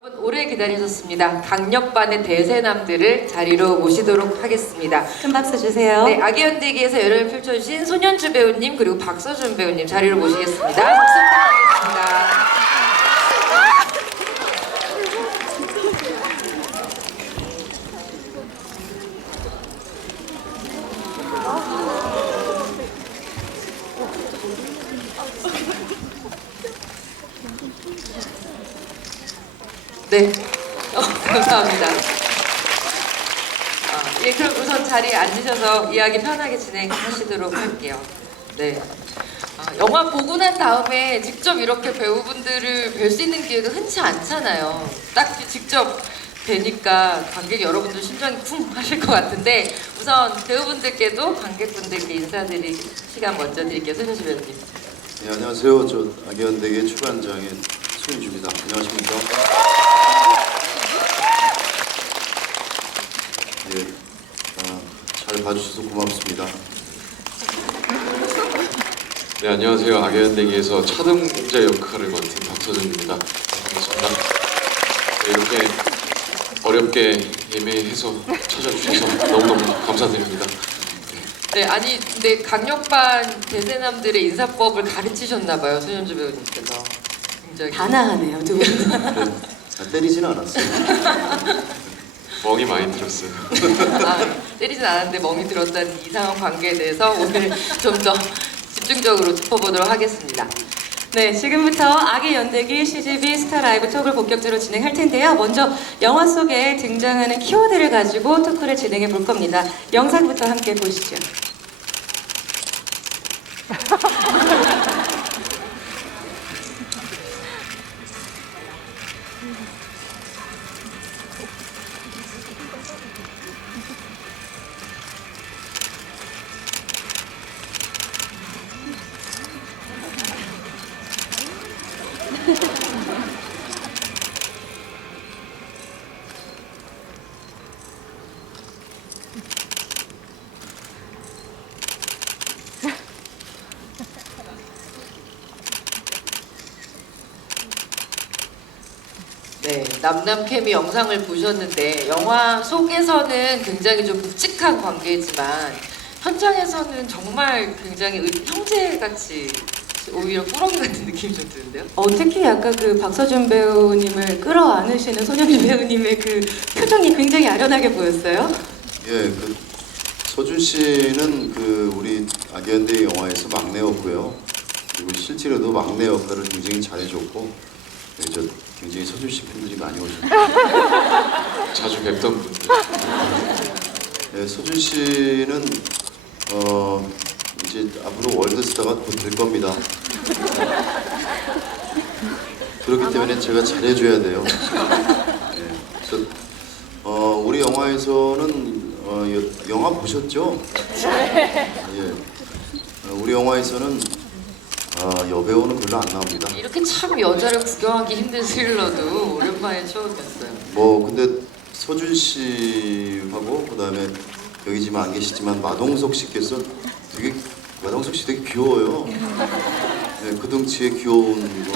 오래 기다리셨습니다. 강력반의 대세남들을 자리로 모시도록 하겠습니다. 큰 박수 주세요. 네, 아기연대기에서 열연을 펼쳐주신 손현주 배우님 그리고 박서준 배우님 자리로 모시겠습니다. 박수 부탁드리겠습니다. 네, 감사합니다. 예, 그럼 우선 자리에 앉으셔서 이야기 편하게 진행하시도록 할게요. 네. 영화 보고 난 다음에 직접 이렇게 배우분들을 뵐 수 있는 기회가 흔치 않잖아요. 딱 직접 뵈니까 관객 여러분들 심장이 쿵 하실 것 같은데 우선 배우분들께도 관객분들께 인사드릴 시간 먼저 드릴게요. 손현주 배우님. 네, 안녕하세요. 저 아기연대계 출연장의 손현주입니다. 안녕하십니까? 예, 잘 봐주셔서 고맙습니다. 네, 안녕하세요. 악연대기에서 차등자 역할을 맡은 박서준입니다. 반갑습니다. 네, 이렇게 어렵게 예매해서 찾아주셔서 너무너무 감사드립니다. 네, 아니 근데 강력반 대세남들의 인사법을 가르치셨나봐요, 손현주 배우님께서. 굉장히 단아하네요, 두 분. 때리지는 않았어요. 멍이 많이 들었어요. 때리진 않았는데 멍이 들었다는 이상한 관계에 대해서 오늘 좀 더 집중적으로 짚어보도록 하겠습니다. 네, 지금부터 아기 연대기 CGV 스타 라이브 톡을 본격적으로 진행할 텐데요. 먼저 영화 속에 등장하는 키워드를 가지고 토크를 진행해 볼 겁니다. 영상부터 함께 보시죠. 네, 남남 케미 영상을 보셨는데 영화 속에서는 굉장히 좀 묵직한 관계지만 현장에서는 정말 굉장히 형제같이 오히려 꾸러기 같은 느낌이 좀 드는데요? 특히 아까 그 박서준 배우님을 끌어안으시는 손현주 배우님의 그 표정이 굉장히 아련하게 보였어요. 예, 그 서준 씨는 그 우리 아기연대 영화에서 막내였고요. 그리고 실제로도 막내 역할을 굉장히 잘해줬고, 네, 저 굉장히 서준 씨 팬들이 많이 오셨어요. 자주 뵙던 분들. 네, 서준 씨는 이제 앞으로 월드스타가 곧 될 겁니다. 그렇기 때문에 제가 잘해줘야 돼요. 네, 그래서 우리 영화에서는 영화 보셨죠? 예. 우리 영화에서는 여배우는 별로 안 나옵니다. 이렇게 참 여자를 구경하기 힘든 스릴러도 오랜만에 처음이었어요. 뭐 근데 서준 씨하고 그다음에 여기 지금 안 계시지만 마동석 씨께서 되게 마동석 씨 되게 귀여워요. 네, 그 덩치에 귀여운 거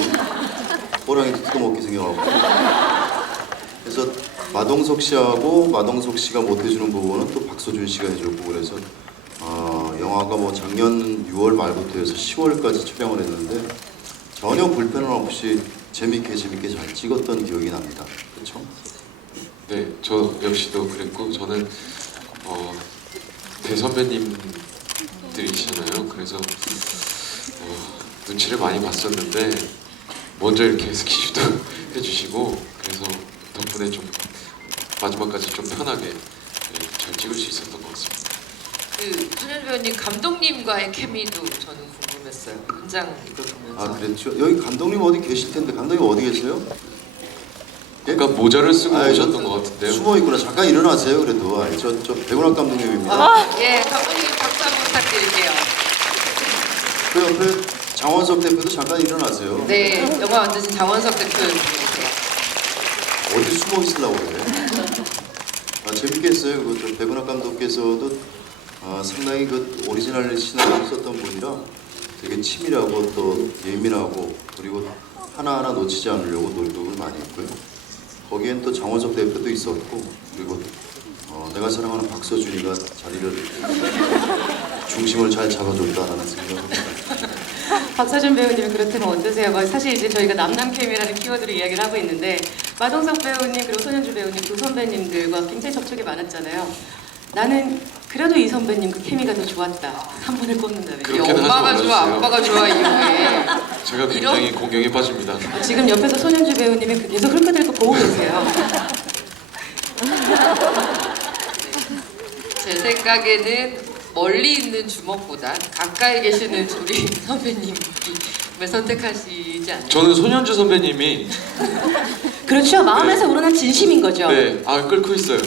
호랑이도 뜯어먹게 생겨가지고. 그래서 마동석 씨하고 마동석 씨가 못 해주는 부분은 또 박서준 씨가 해줬고 그래서 영화가 뭐 작년 6월 말부터 해서 10월까지 촬영을 했는데 전혀 불편함 없이 재밌게 잘 찍었던 기억이 납니다. 그렇죠? 네, 저 역시도 그랬고 저는 대선배님들이시잖아요. 그래서 눈치를 많이 봤었는데 먼저 이렇게 스케줄도 해주시고 그래서 덕분에 좀 마지막까지 좀 편하게 잘 찍을 수 있었던 것 같습니다. 그 손현주 배우님 감독님과의 케미도 저는 궁금했어요. 현장 이걸 보면서. 아 그랬죠? 여기 감독님 어디 계실 텐데 감독님 어디 계세요? 예? 약간 모자를 쓰고 아이, 오셨던 것 같은데요. 숨어 있구나. 잠깐 일어나세요. 그래도 저 백운학 감독님입니다. 예, 감독님 박수 한번 부탁드릴게요. 그 옆에 장원석 대표도 잠깐 일어나세요. 네, 영화 만드신 장원석 대표님이세요. 어디 숨어 있으려고 그래? 재밌게 했어요. 그 백운학 감독께서도 상당히 그 오리지널 시나리오를 썼던 분이라 되게 치밀하고 또 예민하고 그리고 하나하나 놓치지 않으려고 노력을 많이 했고요. 거기엔 또 장원석 대표도 있었고 그리고 내가 사랑하는 박서준이가 자리를 중심을 잘 잡아줬다라는 생각입니다. 박서준 배우님 그렇다면 어떠세요? 사실 이제 저희가 남남 케미라는 키워드로 이야기를 하고 있는데 마동석 배우님 그리고 손현주 배우님 두 선배님들과 굉장히 접촉이 많았잖아요. 나는 그래도 이 선배님 그 케미가 더 좋았다. 한 번에 꼽는다면. 그렇게는 엄마가 하지 좋아, 말아주세요. 아빠가 좋아 이후에 제가 굉장히 공경에 빠집니다. 지금 옆에서 손현주 배우님이 계속 흘끗흘끗 보고 계세요. 제 생각에는 멀리 있는 주먹보다 가까이 계시는 우리 선배님을 선택하시지 않나요? 저는 손현주 선배님이 그렇죠. 마음에서 우러난 진심인 거죠. 네, 끓고 있어요.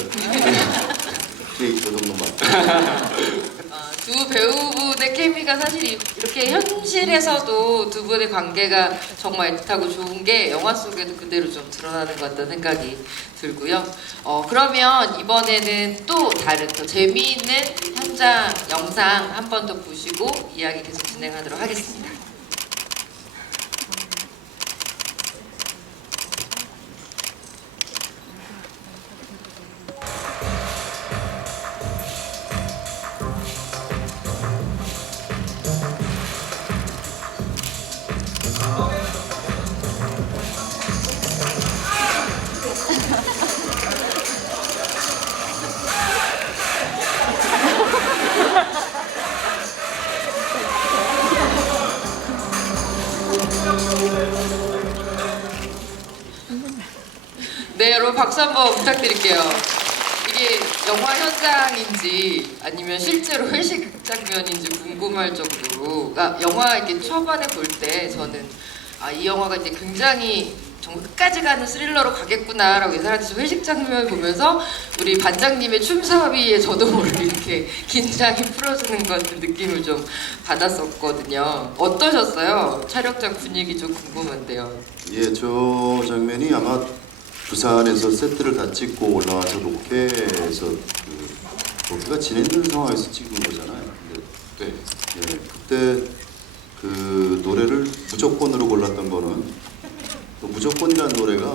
이 정도만. 두 배우분의 케미가 사실 이렇게 현실에서도 두 분의 관계가 정말 애틋하고 좋은 게 영화 속에도 그대로 좀 드러나는 것 같다는 생각이 들고요. 그러면 이번에는 또 다른 더 재미있는 현장 영상 한 번 더 보시고 이야기 계속 진행하도록 하겠습니다. 네, 여러분 박수 한번 부탁드릴게요. 이게 영화 현장인지 아니면 실제로 회식 장면인지 궁금할 정도로, 영화 이렇게 초반에 볼 때 저는 이 영화가 이제 굉장히 정말 끝까지 가는 스릴러로 가겠구나라고 예상하듯이 회식 장면을 보면서 우리 반장님의 춤 사위에 저도 모르게 이렇게 긴장이 풀어지는 것 같은 느낌을 좀 받았었거든요. 어떠셨어요? 촬영장 분위기 좀 궁금한데요. 예, 저 장면이 아마 부산에서 세트를 다 찍고 올라와서 로케에서 로케가 진행되는 상황에서 찍은 거잖아요. 근데 네. 예, 그때 그 노래를 무조건으로 골랐던 거는 그 무조건이라는 노래가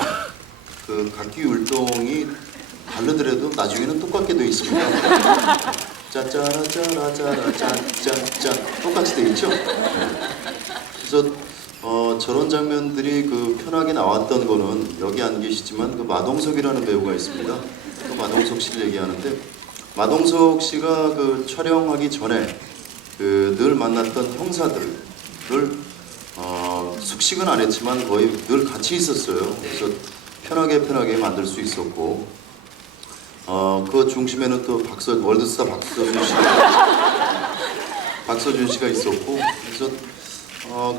그 각기 율동이 다르더라도 나중에는 똑같게 돼 있습니다. 짜짜라짜라짜라 짠짠짠 똑같이 돼 있죠. 예. 그래서 저런 장면들이 그 편하게 나왔던 거는 여기 안 계시지만 그 마동석이라는 배우가 있습니다. 그 마동석 씨를 얘기하는데 마동석 씨가 그 촬영하기 전에 그 늘 만났던 형사들을 숙식은 안 했지만 거의 늘 같이 있었어요. 그래서 편하게 만들 수 있었고 그 중심에는 또 월드스타 박서준 씨가 있었고 그래서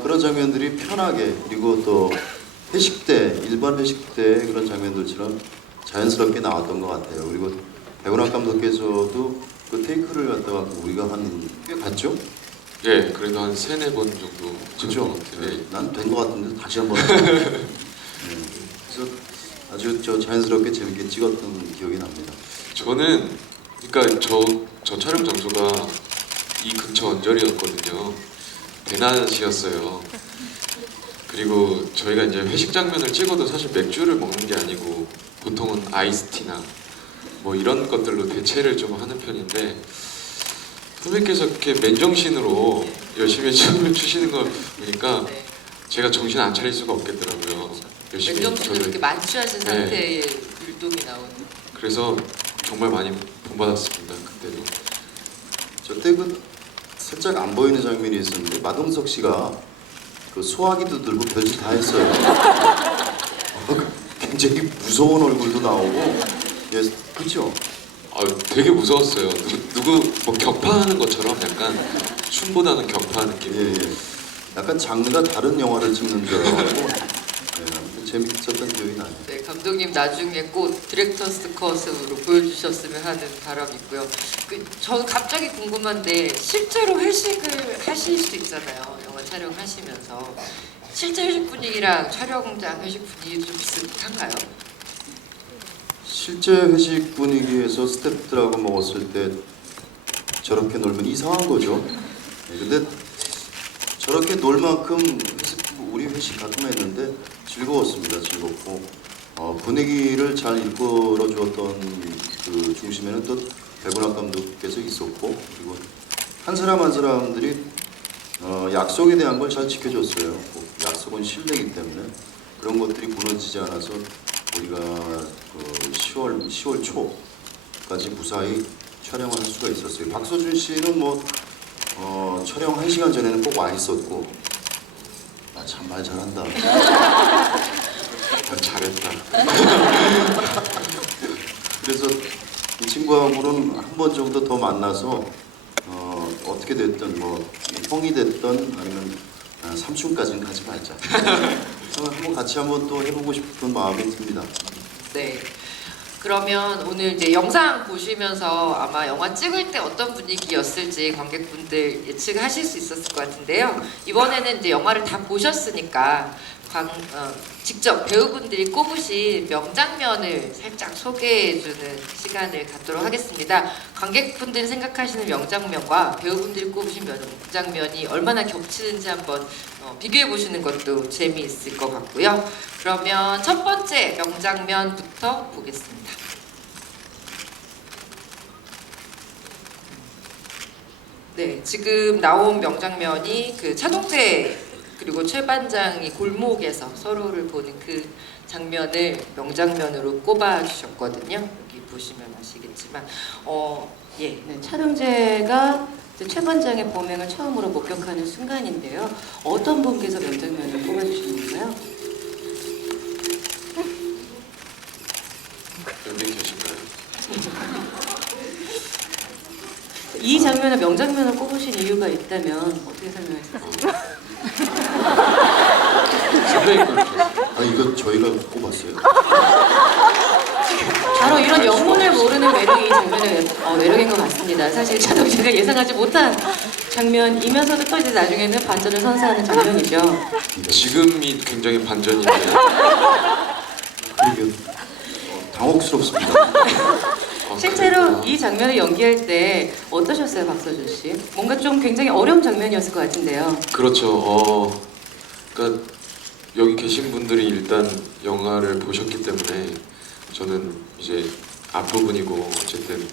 그런 장면들이 편하게 그리고 또 회식 때 일반 회식 때 그런 장면들처럼 자연스럽게 나왔던 것 같아요. 그리고 백운학 감독께서도 그 테이크를 갖다가 우리가 꽤 갔죠? 예, 그래도 한 3-4번 정도 찍은 그렇죠? 것 같아요. 네. 난 된 것 같은데 다시 한번. 네. 그래서 아주 자연스럽게 재밌게 찍었던 기억이 납니다. 저는 그러니까 저 촬영 장소가 이 근처 언저리였거든요. 대낮이었어요. 그리고 저희가 이제 회식 장면을 찍어도 사실 맥주를 먹는 게 아니고 보통은 아이스티나 뭐 이런 것들로 대체를 좀 하는 편인데 선배님께서 이렇게 맨정신으로 열심히 춤을 추시는 걸 보니까 네. 제가 정신 안 차릴 수가 없겠더라고요. 열심히 맨정신으로 이렇게 만취하신 네. 상태의 율동이 나오는. 그래서 정말 많이 본받았습니다. 그때도. 저때 그 살짝 안 보이는 장면이 있었는데 마동석 씨가 그 소화기도 들고 별짓 다 했어요. 굉장히 무서운 얼굴도 나오고, 예, 그렇죠? 되게 무서웠어요. 누구 뭐 격파하는 것처럼 약간 춤보다는 격파 느낌. 예, 예. 약간 장르가 다른 영화를 찍는 줄 알고, 예, 재밌었던 기억이 나요. 네, 감독님 나중에 꼭 디렉터스 컷으로 보여주셨으면 하는 바람이 있고요. 저는 갑자기 궁금한데 실제로 회식을 하실 수 있잖아요. 영화 촬영하시면서 실제 회식 분위기랑 촬영장 회식 분위기 좀 비슷한가요? 실제 회식 분위기에서 스태프들하고 먹었을 때 저렇게 놀면 이상한 거죠. 예, 근데 저렇게 놀 만큼 우리 회식 가끔 했는데 즐거웠습니다. 즐겁고 분위기를 잘 이끌어 주었던 그 중심에는 또 백운학 감독께서 있었고, 그리고 한 사람 한 사람들이 약속에 대한 걸 잘 지켜줬어요. 약속은 신뢰이기 때문에 그런 것들이 무너지지 않아서 우리가 그 10월 초까지 무사히 촬영을 할 수가 있었어요. 박서준 씨는 뭐 촬영 1시간 전에는 꼭 와 있었고, 아, 참 말 잘한다. 잘했다. 그래서 이 친구하고는 한 번 정도 더 만나서 어떻게 됐든 뭐 형이 됐든 아니면 삼촌까지는 가지 말자. 한번 같이 한번 또 해보고 싶은 마음이 듭니다. 네. 그러면 오늘 이제 영상 보시면서 아마 영화 찍을 때 어떤 분위기였을지 관객분들 예측하실 수 있었을 것 같은데요. 이번에는 이제 영화를 다 보셨으니까 직접 배우분들이 꼽으신 명장면을 살짝 소개해주는 시간을 갖도록 하겠습니다. 관객분들이 생각하시는 명장면과 배우분들이 꼽으신 명장면이 얼마나 겹치는지 한번 비교해 보시는 것도 재미있을 것 같고요. 그러면 첫 번째 명장면부터 보겠습니다. 네, 지금 나온 명장면이 그 차동재 그리고 최 반장이 골목에서 서로를 보는 그 장면을 명장면으로 꼽아 주셨거든요. 여기 보시면 아시겠지만, 예, 네, 차동재가 이제 최 반장의 범행을 처음으로 목격하는 순간인데요. 어떤 분께서 명장면을 꼽아주시는 건가요? 여기 계신가요? 이 장면을 명장면을 꼽으신 이유가 있다면 어떻게 설명하실까요? 선배님 그렇게 아, 이거 저희가 꼽았어요. 바로 이런 영문을 모르는 매력이 이 장면의 매력인 것 같습니다. 사실 차동재가 예상하지 못한 장면이면서도 또 이제 나중에는 반전을 선사하는 장면이죠. 지금이 굉장히 반전인데요. 그리고 당혹스럽습니다. 실제로 이 장면을 연기할 때 어떠셨어요, 박서준 씨? 뭔가 좀 굉장히 어려운 장면이었을 것 같은데요. 그렇죠. 그러니까 여기 계신 분들이 일단 영화를 보셨기 때문에 저는 이제 앞부분이고 어쨌든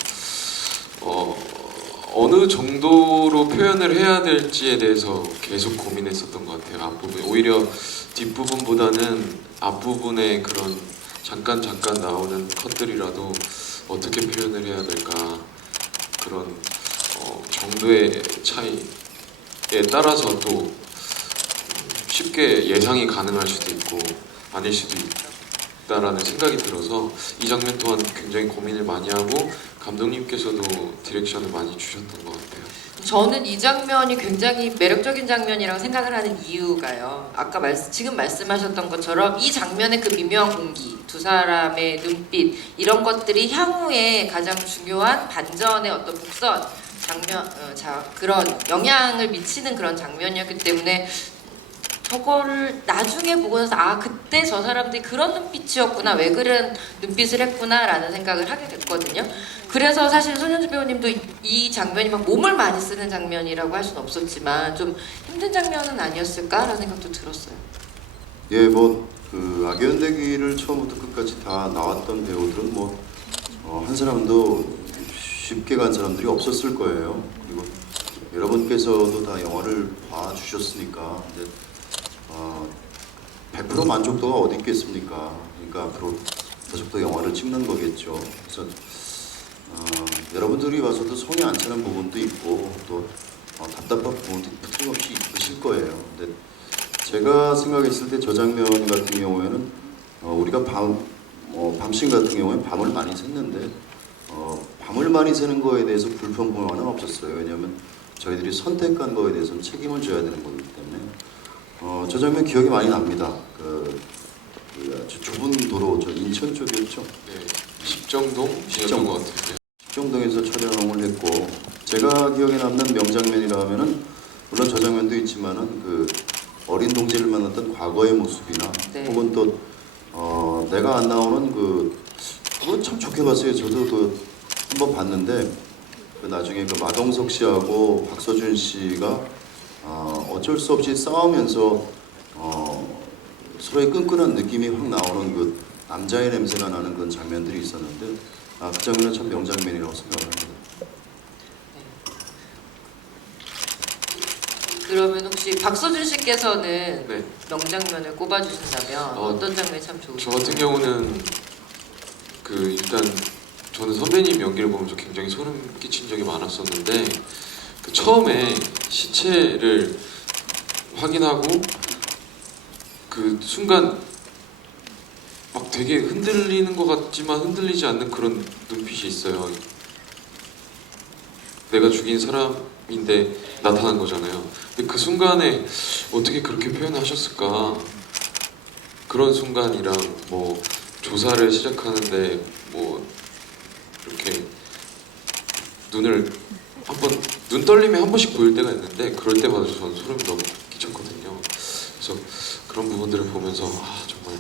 어느 정도로 표현을 해야 될지에 대해서 계속 고민했었던 것 같아요. 앞부분 오히려 뒷부분보다는 앞부분에 그런 잠깐 나오는 컷들이라도 어떻게 표현을 해야 될까 그런 정도의 차이에 따라서 또 쉽게 예상이 가능할 수도 있고 아닐 수도 있다라는 생각이 들어서 이 장면 또한 굉장히 고민을 많이 하고 감독님께서도 디렉션을 많이 주셨던 것 같아요. 저는 이 장면이 굉장히 매력적인 장면이라고 생각을 하는 이유가요. 아까 지금 말씀하셨던 것처럼 이 장면의 그 미묘한 공기, 두 사람의 눈빛 이런 것들이 향후에 가장 중요한 반전의 어떤 복선 장면, 그런 영향을 미치는 그런 장면이었기 때문에 저거를 나중에 보고 나서 아 그때 저 사람들이 그런 눈빛이었구나 왜 그런 눈빛을 했구나 라는 생각을 하게 됐거든요. 그래서 사실 손현주 배우님도 이 장면이 막 몸을 많이 쓰는 장면이라고 할 수는 없었지만 좀 힘든 장면은 아니었을까라는 생각도 들었어요. 예, 뭐 그 악연대기를 처음부터 끝까지 다 나왔던 배우들은 뭐 한 사람도 쉽게 간 사람들이 없었을 거예요. 그리고 여러분께서도 다 영화를 봐주셨으니까 이제 100% 만족도가 어디 있겠습니까? 그러니까 앞으로 계속 더 영화를 찍는 거겠죠. 그래서 여러분들이 와서도 성이 안 차는 부분도 있고 또 답답한 부분도 틀림없이 있으실 거예요. 근데 제가 생각했을 때 저 장면 같은 경우에는 우리가 밤신 같은 경우에는 밤을 많이 샜는데 밤을 많이 새는 거에 대해서 불평불만은 없었어요. 왜냐하면 저희들이 선택한 거에 대해서는 책임을 져야 되는 거기 때문에 저 장면 기억이 많이 납니다. 그 아주 좁은 도로, 저 인천 쪽이었죠. 네, 십정동이었던 것 같아요. 십정동에서 촬영을 했고 제가 기억에 남는 명장면이라면은 물론 저 장면도 있지만은 그 어린 동지를 만났던 과거의 모습이나 네. 혹은 또 내가 안 나오는 그거 참 좋게 봤어요. 저도 그 한번 봤는데 그 나중에 그 마동석 씨하고 박서준 씨가 어쩔 수 없이 싸우면서 서로의 끈끈한 느낌이 확 나오는 그 남자의 냄새가 나는 그런 장면들이 있었는데 그 장면은 참 명장면이라고 생각합니다. 그러면 혹시 박서준 씨께서는 네. 명장면을 꼽아주신다면 어떤 장면이 참 저 좋으세요? 같은 경우는 그 일단 저는 선배님 연기를 보면서 굉장히 소름 끼친 적이 많았었는데 그 처음에 시체를 확인하고 그 순간 막 되게 흔들리는 것 같지만 흔들리지 않는 그런 눈빛이 있어요. 내가 죽인 사람인데 나타난 거잖아요. 근데 그 순간에 어떻게 그렇게 표현하셨을까? 그런 순간이랑 뭐 조사를 시작하는데 뭐 이렇게 눈을 한번 눈 떨림이 한 번씩 보일 때가 있는데 그럴 때마다 저는 소름이 너무 끼쳤거든요. 그래서 그런 부분들을 보면서 정말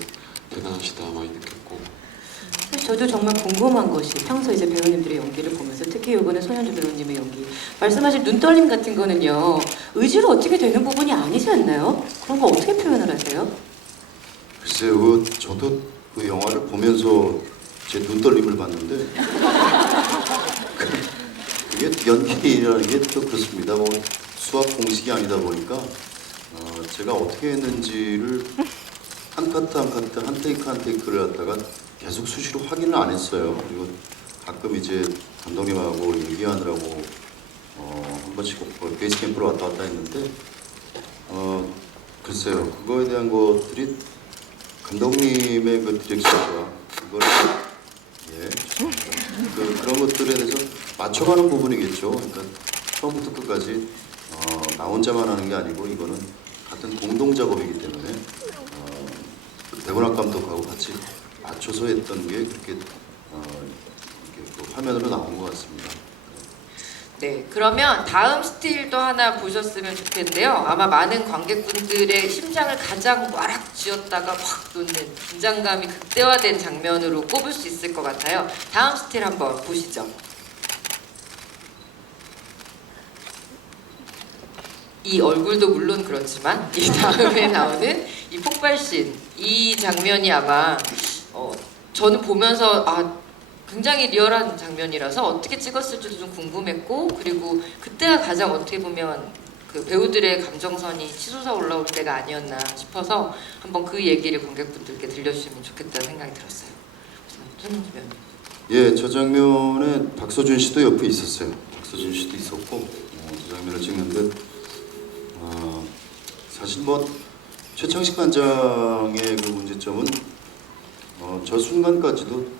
대단하시다 많이 느꼈고. 사실 저도 정말 궁금한 것이 평소 이제 배우님들의 연기를 보면서 특히 이번에 손현주 배우님의 연기 말씀하신 눈떨림 같은 거는요 의지로 어떻게 되는 부분이 아니지 않나요? 그런 거 어떻게 표현을 하세요? 글쎄요, 저도 그 영화를 보면서 제 눈떨림을 봤는데 그게 연기라는 게 또 그렇습니다. 뭐 수학 공식이 아니다 보니까 제가 어떻게 했는지를 한 카트 한 카트 한 테이크 한 테이크를 갖다가 계속 수시로 확인을 안 했어요. 그리고 가끔 이제 감독님하고 얘기하느라고 한 번씩 베이스 캠프로 왔다 갔다 했는데 글쎄요, 그거에 대한 것들이 감독님의 그 디렉션과 그걸 그런 것들에 대해서 맞춰가는 부분이겠죠. 그러니까 처음부터 끝까지 나 혼자만 하는 게 아니고 이거는 같은 공동 작업이기 때문에 백원학 감독하고 같이 맞춰서 했던 게 그렇게 이렇게 그 화면으로 나온 것 같습니다. 네, 그러면 다음 스틸도 하나 보셨으면 좋겠는데요. 아마 많은 관객분들의 심장을 가장 와락 쥐었다가 확 놓는 긴장감이 극대화된 장면으로 꼽을 수 있을 것 같아요. 다음 스틸 한번 보시죠. 이 얼굴도 물론 그렇지만 이 다음에 나오는 이 폭발씬, 이 장면이 아마 저는 보면서 굉장히 리얼한 장면이라서 어떻게 찍었을지도 좀 궁금했고, 그리고 그때가 가장 어떻게 보면 그 배우들의 감정선이 치솟아 올라올 때가 아니었나 싶어서 한번 그 얘기를 관객분들께 들려주시면 좋겠다는 생각이 들었어요. 손현주 배우님. 예, 저 장면에 박서준 씨도 옆에 있었어요. 박서준 씨도 있었고 저 장면을 찍는데 사실 뭐 최창식 관장의 그 문제점은 저 순간까지도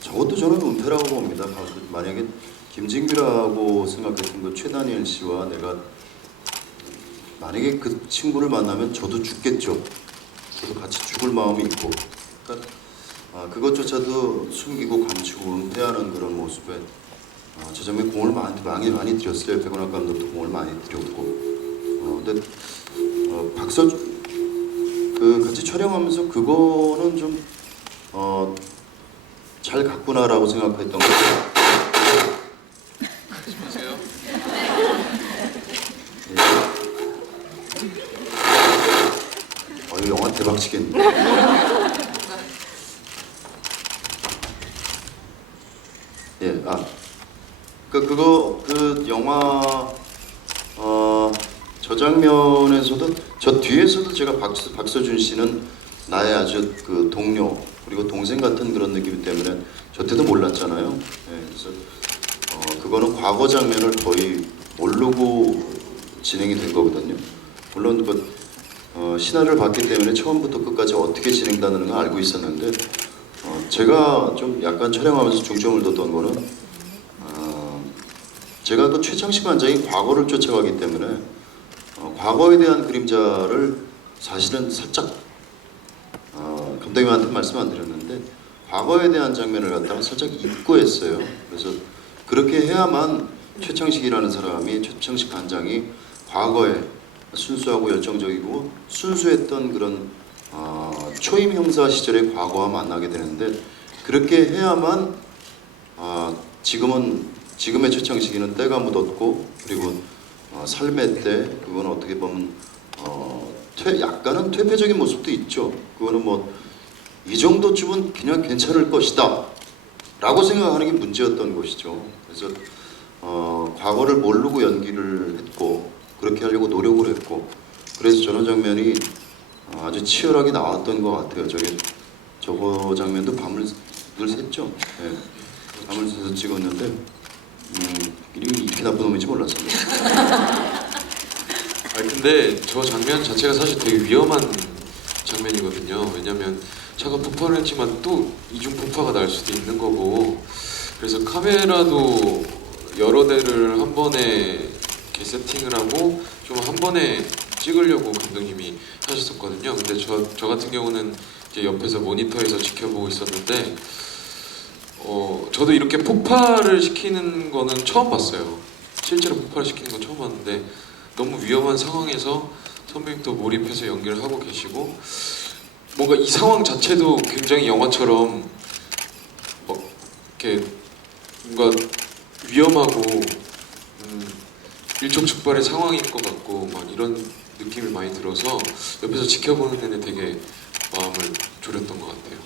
저것도 저는 은폐라고 봅니다. 만약에 김진규라고 생각했던 그 최다니엘 씨와 내가 만약에 그 친구를 만나면 저도 죽겠죠. 저도 같이 죽을 마음이 있고, 그러니까 그것조차도 숨기고 감추고 은폐하는 그런 모습에 저 장면에 공을 많이 들였어요. 백원학 감독도 공을 많이 들였고, 근데 박서준 그 같이 촬영하면서 그거는 좀 잘 갔구나라고 생각했던 거죠. 안녕하세요. 이 영화 대박치겠네. 예, 그 영화 저 장면에서도 저 뒤에서도 제가 박서준 씨는 나의 아주 그 동료 그리고 동생 같은 그런 느낌 때문에 저 때도 몰랐잖아요. 예, 그래서 그거는 과거 장면을 거의 모르고 진행이 된 거거든요. 물론 시나리오를 봤기 때문에 처음부터 끝까지 어떻게 진행되는 걸 알고 있었는데 제가 좀 약간 촬영하면서 중점을 뒀던 거는 제가 그 최창식 관장이 과거를 쫓아가기 때문에 과거에 대한 그림자를 사실은 살짝 감독님한테 말씀 안 드렸는데 과거에 대한 장면을 갖다가 살짝 잊고 했어요. 그래서 그렇게 해야만 최창식이라는 사람이 최창식 관장이 과거에 순수하고 열정적이고 순수했던 그런 초임 형사 시절의 과거와 만나게 되는데 그렇게 해야만 지금의 최창식이는 때가 묻었고 그리고 삶의 때 그건 어떻게 보면 약간은 퇴폐적인 모습도 있죠. 그거는 뭐 이 정도쯤은 그냥 괜찮을 것이다 라고 생각하는 게 문제였던 것이죠. 그래서 과거를 모르고 연기를 했고 그렇게 하려고 노력을 했고 그래서 저런 장면이 아주 치열하게 나왔던 것 같아요. 저거 장면도 밤을 늘 샜죠. 네. 밤을 새서 찍었는데 이렇게 나쁜 놈인지 몰랐습니다. 아니 근데 저 장면 자체가 사실 되게 위험한 장면이거든요. 왜냐면 차가 폭발을 했지만 또 이중 폭파가 날 수도 있는 거고, 그래서 카메라도 여러 대를 한 번에 이렇게 세팅을 하고 좀 한 번에 찍으려고 감독님이 하셨었거든요. 근데 저 같은 경우는 이제 옆에서 모니터에서 지켜보고 있었는데 저도 이렇게 폭발을 시키는 거는 처음 봤어요. 실제로 폭발을 시키는 건 처음 봤는데 너무 위험한 상황에서 선배님도 몰입해서 연기를 하고 계시고 뭔가 이 상황 자체도 굉장히 영화처럼 이렇게 뭔가 위험하고 일촉즉발의 상황인 것 같고 막 이런 느낌이 많이 들어서 옆에서 지켜보는 내내 되게 마음을 졸였던 것 같아요.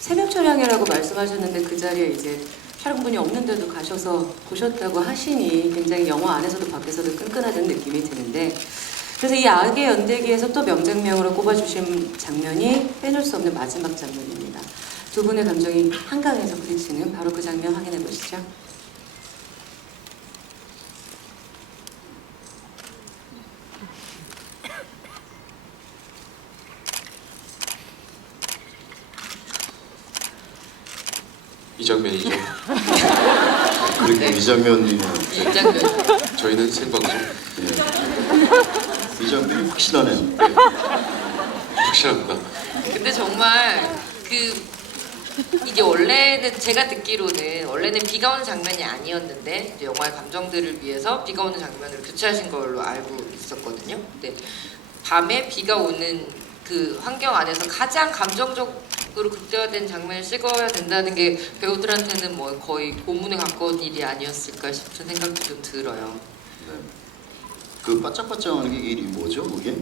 새벽 촬영이라고 말씀하셨는데 그 자리에 이제 촬영분이 없는데도 가셔서 보셨다고 하시니 굉장히 영화 안에서도 밖에서도 끈끈하다는 느낌이 드는데, 그래서 이 악의 연대기에서 또 명장면으로 꼽아주신 장면이 빼놓을 수 없는 마지막 장면입니다. 두 분의 감정이 한강에서 부딪히는 바로 그 장면 확인해 보시죠. 이 장면이죠. 그렇게 이 장면이 이 장면. 저희는 생방송 이 장면이 확실하네요. 확실합니다. 근데 정말 이게 원래는 제가 듣기로는 원래는 비가 오는 장면이 아니었는데 이제 영화의 감정들을 위해서 비가 오는 장면을 교체하신 걸로 알고 있었거든요. 근데 밤에 비가 오는 그 환경 안에서 가장 감정적으로 극대화된 장면을 찍어야 된다는 게 배우들한테는 뭐 거의 고문에 가까운 일이 아니었을까 싶은 생각도 좀 들어요. 네. 그 반짝반짝하는 게 일이 뭐죠? 그게?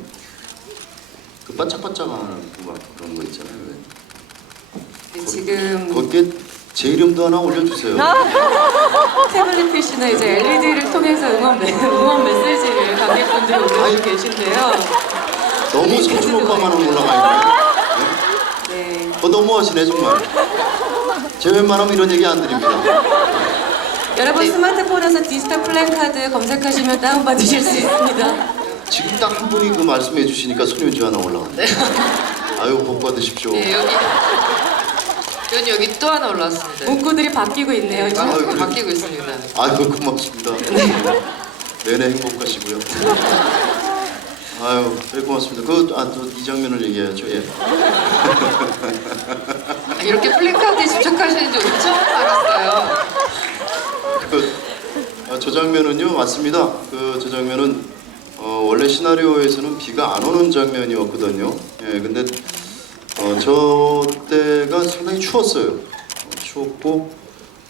그 반짝반짝하는 그런 거 있잖아요. 왜? 지금 거기에 제 이름도 하나 올려주세요. 태블릿 PC나 이제 LED를 통해서 응원 메시지를 관객분들이 올려주고 계신데요. 너무 서준 오빠만 올라가 네. 있네. 너무하시네 정말. 제 웬만하면 이런 얘기 안 드립니다. 여러분 스마트폰에서 디지털 플랜카드 검색하시면 다운받으실 수 있습니다. 지금 딱 한 분이 그 말씀해 주시니까 손현주 하나 올라갔네. 아유 복 받으십시오. 네, 여기 또 하나 올라왔습니다. 문구들이 바뀌고 있네요. 지금. 아유, 그래. 바뀌고 있습니다. 아유 고맙습니다. 내내 행복하시고요. 아유 네, 고맙습니다. 이 장면을 얘기해야죠. 예. 이렇게 플랜카드에 집착하시는지 오늘 처음 알았어요. 저 장면은요 맞습니다. 저 장면은 원래 시나리오에서는 비가 안 오는 장면이었거든요. 예, 근데 저 때가 상당히 추웠어요. 추웠고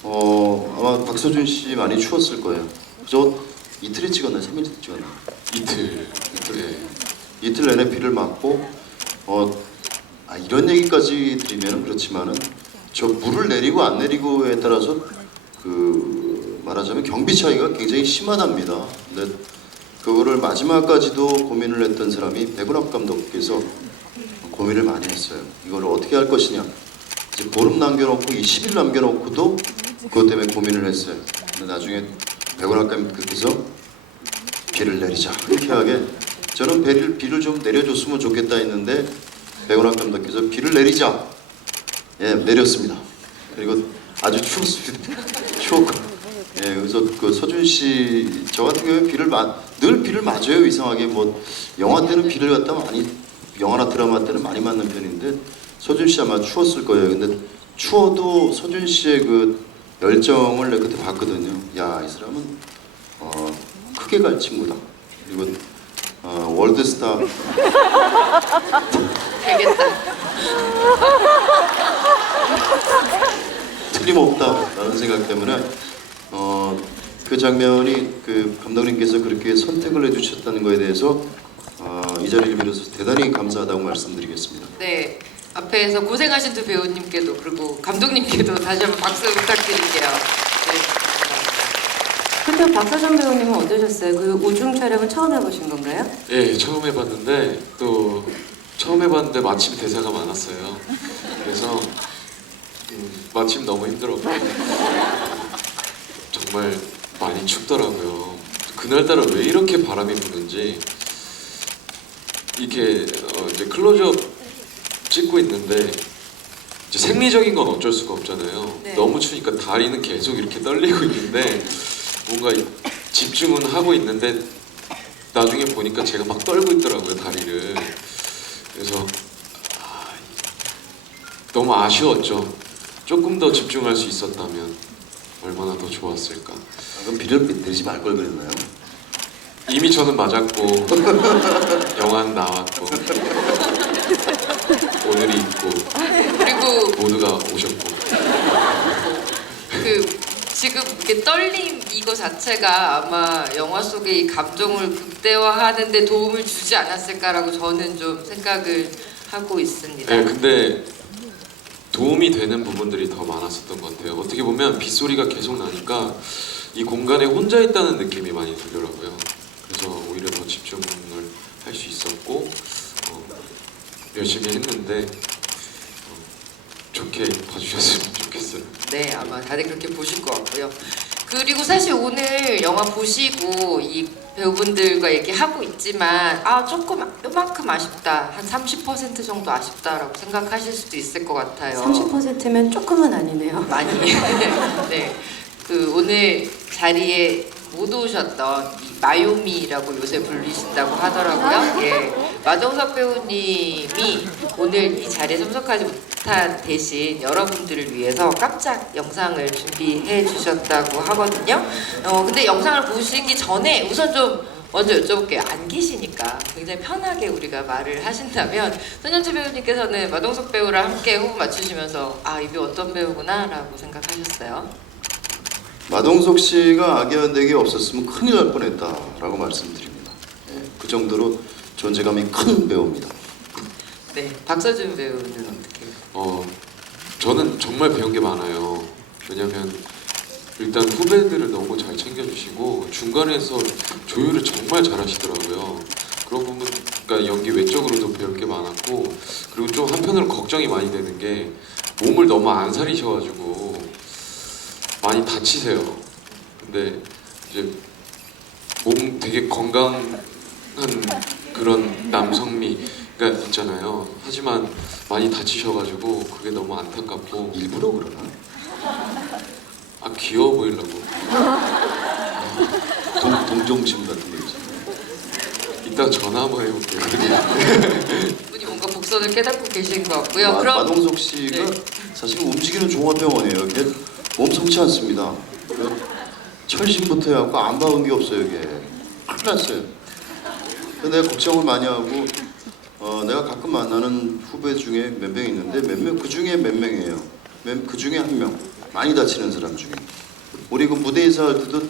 아마 박서준 씨 많이 추웠을 거예요. 저 이틀에 찍었나요? 3일째 찍었나요? 이틀. 이틀 내내 비를 맞고 이런 얘기까지 드리면 그렇지만은 저 물을 내리고 안 내리고에 따라서 말하자면 경비 차이가 굉장히 심하답니다. 근데 그거를 마지막까지도 고민을 했던 사람이 백운학 감독께서 고민을 많이 했어요. 이걸 어떻게 할 것이냐. 이제 보름 남겨놓고 20일 남겨놓고도 그것 때문에 고민을 했어요. 근데 나중에 백운학 감독께서 비를 내리자 흔쾌하게 저는 비를 좀 내려줬으면 좋겠다 했는데 백운학 감독께서 비를 내리자. 예, 내렸습니다. 그리고 아주 추웠습니다. 추웠고. 예, 그래서 그 서준 씨 저 같은 경우에 늘 비를 맞아요. 이상하게 뭐 영화 때는 비를 갖다 많이 영화나 드라마 때는 많이 맞는 편인데 서준 씨 아마 추웠을 거예요. 근데 추워도 서준 씨의 그 열정을 내가 그때 봤거든요. 야, 이 사람은 크게 갈 친구다. 그리고 월드스타 되겠다. 틀림없다라는 생각 때문에 그 장면이 그 감독님께서 그렇게 선택을 해주셨다는 거에 대해서 이 자리를 빌어서 대단히 감사하다고 말씀드리겠습니다. 네, 앞에서 고생하신 두 배우님께도 그리고 감독님께도 다시 한번 박수 부탁드릴게요. 네, 감사합니다. 근데 박서준 배우님은 어떠셨어요? 그 오중 촬영은 처음 해보신 건가요? 예, 처음 해봤는데 또 처음 해봤는데 마침 대사가 많았어요. 그래서 마침 너무 힘들었고 정말 많이 춥더라고요. 그날따라 왜 이렇게 바람이 부는지 이렇게 이제 클로즈업 찍고 있는데 이제 생리적인 건 어쩔 수가 없잖아요. 네. 너무 추니까 다리는 계속 이렇게 떨리고 있는데 뭔가 집중은 하고 있는데 나중에 보니까 제가 막 떨고 있더라고요, 다리를. 그래서 너무 아쉬웠죠. 조금 더 집중할 수 있었다면 얼마나 더 좋았을까. 그럼 비를 내리지 말 걸 그랬나요? 이미 저는 맞았고 영화는 나왔고 오늘이 있고 그리고 모두가 오셨고. 그 지금 이렇게 떨림 이거 자체가 아마 영화 속의 이 감정을 극대화하는 데 도움을 주지 않았을까라고 저는 좀 생각을 하고 있습니다. 네, 근데 도움이 되는 부분들이 더 많았었던 것 같아요. 어떻게 보면 빗소리가 계속 나니까 이 공간에 혼자 있다는 느낌이 많이 들더라고요. 그래서 오히려 더 집중을 할 수 있었고 열심히 했는데 좋게 봐주셨으면 좋겠어요. 네, 아마 다들 그렇게 보실 것 같고요. 그리고 사실 오늘 영화 보시고 이 배우분들과 얘기하고 있지만 조금 요만큼 아쉽다, 한 30% 정도 아쉽다라고 생각하실 수도 있을 것 같아요. 30%면 조금은 아니네요. 많이. 네, 그 오늘 자리에 못 오셨던 이 마요미라고 요새 불리신다고 하더라고요. 예, 마동석 배우님이 오늘 이 자리에 참석하지 못한 대신 여러분들을 위해서 깜짝 영상을 준비해 주셨다고 하거든요. 근데 영상을 보시기 전에 우선 좀 먼저 여쭤볼게요. 안 계시니까 굉장히 편하게 우리가 말을 하신다면 손현주 배우님께서는 마동석 배우랑 함께 호흡 맞추시면서 이 배우 어떤 배우구나 라고 생각하셨어요? 마동석 씨가 악연대기 없었으면 큰일 날 뻔했다라고 말씀드립니다. 예, 그 정도로 존재감이 큰 배우입니다. 네, 박서준 배우는 어떻게? 저는 정말 배운 게 많아요. 왜냐면 일단 후배들을 너무 잘 챙겨주시고 중간에서 조율을 정말 잘하시더라고요. 그런 부분, 그러니까 연기 외적으로도 배울 게 많았고, 그리고 좀 한편으로 걱정이 많이 되는 게 몸을 너무 안 사리셔가지고 많이 다치세요. 근데 이제 몸 되게 건강한 그런 남성미가 있잖아요. 하지만 많이 다치셔가지고 그게 너무 안타깝고. 일부러 그러나? 귀여워 보이려고. 동정심 같은 게 있잖아요. 이따 전화 한번 해볼게요. 분이 뭔가 복선을 깨닫고 계신 것 같고요. 마동석 씨가 네. 사실 움직이는 종합병원이에요. 이게 몸성치 않습니다. 철심부터 해갖고 안 박은 게 없어요. 이게 큰일 났어요. 근데 내가 걱정을 많이 하고 내가 가끔 만나는 후배 중에 몇 명 있는데 그 중에 몇 명이에요. 그 중에 한 명. 많이 다치는 사람 중에. 우리 그 무대 인사할 때도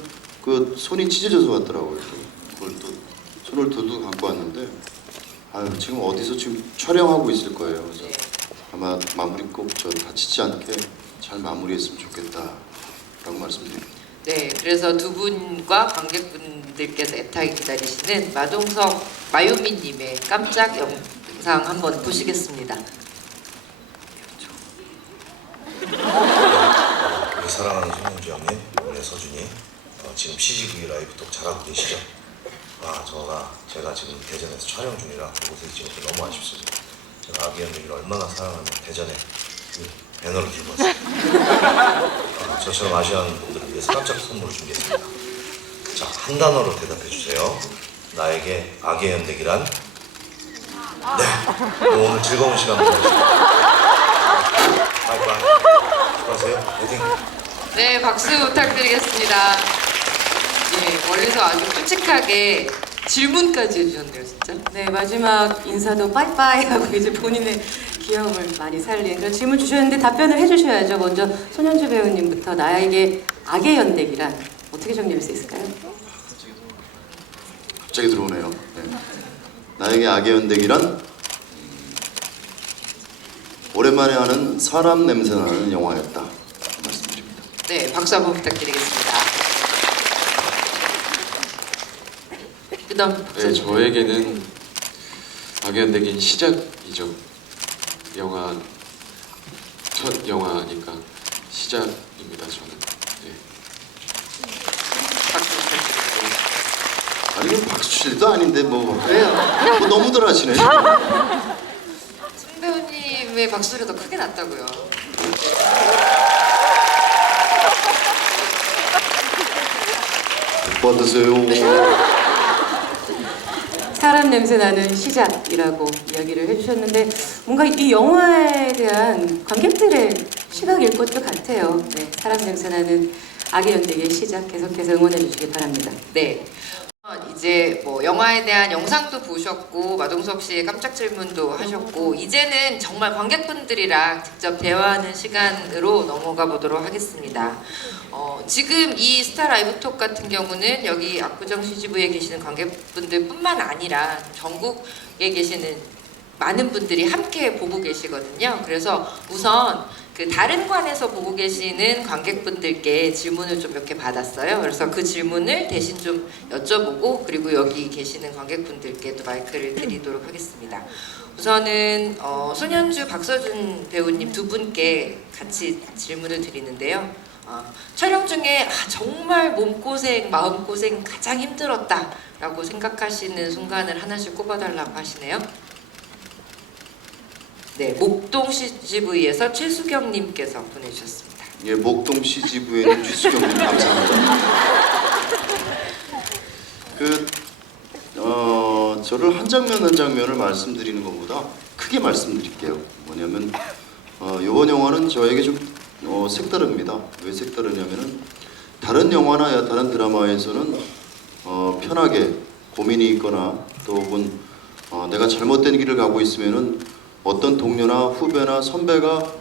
그 손이 찢어져서 왔더라고요. 그걸 또 손을 두둑 감고 왔는데 지금 어디서 지금 촬영하고 있을 거예요. 그래서 아마 마무리 꼭 다치지 않게 잘 마무리했으면 좋겠다라고 말씀드립니다. 네, 그래서 두 분과 관객분들께서 애타게 기다리시는 마동석 마요미님의 깜짝 영상 한번 보시겠습니다. 우리 사랑하는 손현주 형님, 우리 서준이 지금 CGV 라이브 또 잘하고 계시죠? 제가 지금 대전에서 촬영 중이라 그곳에 지금 너무 아쉽습니다. 제가 아기 연예인을 얼마나 사랑하면 대전에 이 배너를 들고 왔어요. 저처럼 아쉬워하는 분들을 위해서 깜짝 선물을 준비했습니다. 자, 한 단어로 대답해 주세요. 나에게 악의 연대기란? 네, 그럼 오늘 즐거운 시간 보내시죠. 바이바이. 수고하세요. 화이팅. 네, 박수 부탁드리겠습니다. 네, 멀리서 아주 끔찍하게 질문까지 해주셨네요, 진짜. 네, 마지막 인사도 빠이빠이 하고 이제 본인의 귀여움을 많이 살린 그런 질문 주셨는데 답변을 해주셔야죠. 먼저 손현주 배우님부터 나에게 악의 연대기란 어떻게 정리할 수 있을까요? 갑자기 들어오네요. 네. 나에게 악의 연대기란 오랜만에 하는 사람 냄새나는 영화였다 말씀드립니다. 네, 박수 한번 부탁드리겠습니다. 그다음 네, 저에게는 악연대기는 시작이죠. 영화 첫 영화니까 시작입니다. 저는. 네. 박수 부탁드립니다. 아니 이거 박수칠도 아닌데 뭐, 왜요? 뭐 너무들 하시네. 손 배우님의 박수를 더 크게 났다고요. 받으세요. 사람 냄새 나는 시작이라고 이야기를 해주셨는데 뭔가 이 영화에 대한 관객들의 시각일 것도 같아요. 네, 사람 냄새 나는 악의 연대기의 시작 계속해서 응원해 주시기 바랍니다. 네. 이제 뭐 영화에 대한 영상도 보셨고 마동석 씨의 깜짝 질문도 하셨고 이제는 정말 관객분들이랑 직접 대화하는 시간으로 넘어가 보도록 하겠습니다. 지금 이 스타 라이브 톡 같은 경우는 여기 압구정 CGV에 계시는 관객분들뿐만 아니라 전국에 계시는 많은 분들이 함께 보고 계시거든요. 그래서 우선 그 다른 관에서 보고 계시는 관객분들께 질문을 좀 몇 개 받았어요. 그래서 그 질문을 대신 좀 여쭤보고 그리고 여기 계시는 관객분들께 또 마이크를 드리도록 하겠습니다. 우선은 손현주, 박서준 배우님 두 분께 같이 질문을 드리는데요. 촬영 중에 정말 몸고생, 마음고생 가장 힘들었다라고 생각하시는 순간을 하나씩 꼽아달라고 하시네요. 네, 목동 CGV에서 최수경님께서 보내주셨습니다. 예, 목동 CGV에는 최수경님 감사합니다. 저를 한 장면 한 장면을 말씀드리는 것보다 크게 말씀드릴게요. 뭐냐면 이번 영화는 저에게 좀 색다릅니다. 왜 색다르냐면은 다른 영화나 다른 드라마에서는 편하게 고민이 있거나 또 혹은 내가 잘못된 길을 가고 있으면은 어떤 동료나 후배나 선배가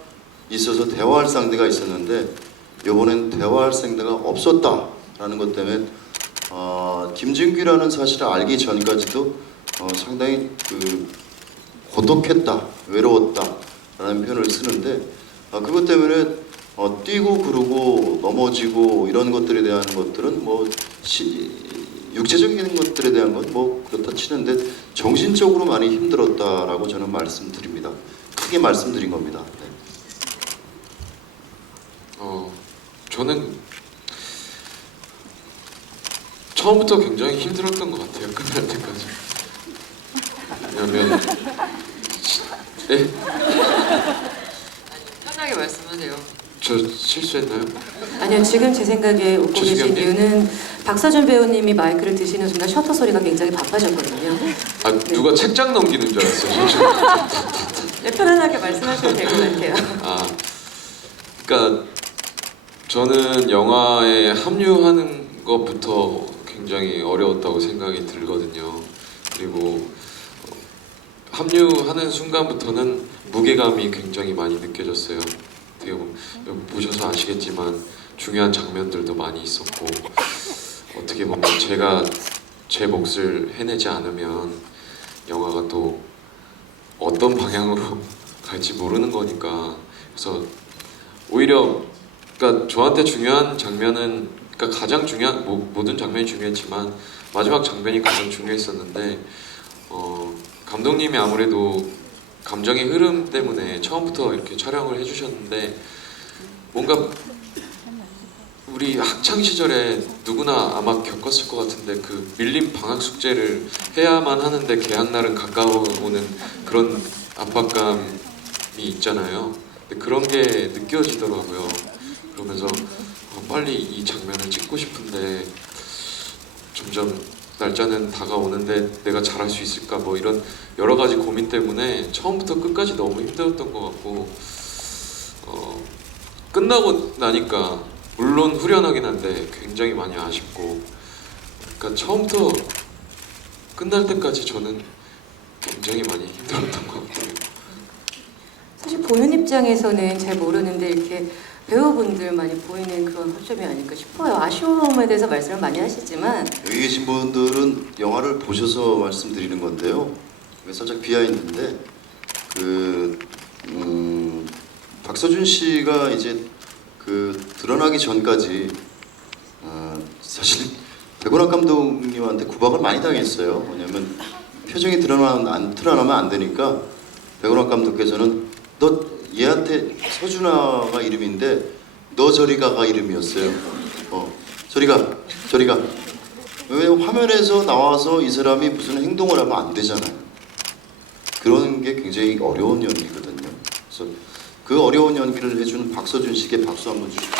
있어서 대화할 상대가 있었는데 이번엔 대화할 상대가 없었다라는 것 때문에 김진규라는 사실을 알기 전까지도 상당히 고독했다, 외로웠다라는 표현을 쓰는데 그것 때문에 뛰고 구르고 넘어지고 이런 것들에 대한 것들은 뭐 육체적인 것들에 대한 건 뭐 그렇다 치는데 정신적으로 많이 힘들었다라고 저는 말씀드립니다. 크게 말씀드린 겁니다. 네. 저는 처음부터 굉장히 힘들었던 것 같아요. 끝날 때까지. 왜냐면 네? 편하게 말씀하세요. 저 실수했나요? 아니요, 지금 제 생각에 웃고 계신 최수경님? 이유는 박서준 배우님이 마이크를 드시는 순간 셔터 소리가 굉장히 바빠졌거든요. 누가 책장 넘기는 줄 알았어요. 저. 네, 편안하게 말씀하셔도 될 것 같아요. 그러니까 저는 영화에 합류하는 것부터 굉장히 어려웠다고 생각이 들거든요. 그리고 합류하는 순간부터는 무게감이 굉장히 많이 느껴졌어요. 어떻게 보면 여기 보셔서 아시겠지만 중요한 장면들도 많이 있었고 어떻게 보면 제가 제 몫을 해내지 않으면 영화가 또 어떤 방향으로 갈지 모르는 거니까 그래서 오히려 그러니까 저한테 중요한 장면은 그러니까 가장 중요한 모든 장면이 중요했지만 마지막 장면이 가장 중요했었는데 감독님이 아무래도 감정의 흐름 때문에 처음부터 이렇게 촬영을 해주셨는데 뭔가 우리 학창 시절에 누구나 아마 겪었을 것 같은데 그 밀린 방학 숙제를 해야만 하는데 개학 날은 가까워오는 그런 압박감이 있잖아요. 근데 그런 게 느껴지더라고요. 그러면서 빨리 이 장면을 찍고 싶은데 점점 날짜는 다가오는데 내가 잘할 수 있을까 뭐 이런 여러 가지 고민 때문에 처음부터 끝까지 너무 힘들었던 것 같고 끝나고 나니까 물론 후련하긴 한데 굉장히 많이 아쉽고 그러니까 처음부터 끝날 때까지 저는 굉장히 많이 힘들었던 것 같아요. 사실 보는 입장에서는 잘 모르는데 이렇게 배우분들만이 보이는 그런 허점이 아닐까 싶어요. 아쉬움에 대해서 말씀을 많이 하시지만 여기 계신 분들은 영화를 보셔서 말씀드리는 건데요. 살짝 비하인드인데 박서준 씨가 이제 그 드러나기 전까지 사실 백원학 감독님한테 구박을 많이 당했어요. 왜냐면 표정이 드러나면 안 되니까 백원학 감독께서는 너 얘한테 서준아가 이름인데 너 저리 가가 이름이었어요. 저리 가. 왜 화면에서 나와서 이 사람이 무슨 행동을 하면 안 되잖아요. 그런 게 굉장히 어려운 연기거든요. 그래서 그 어려운 연기를 해주는 박서준 씨께 박수 한번 주시죠.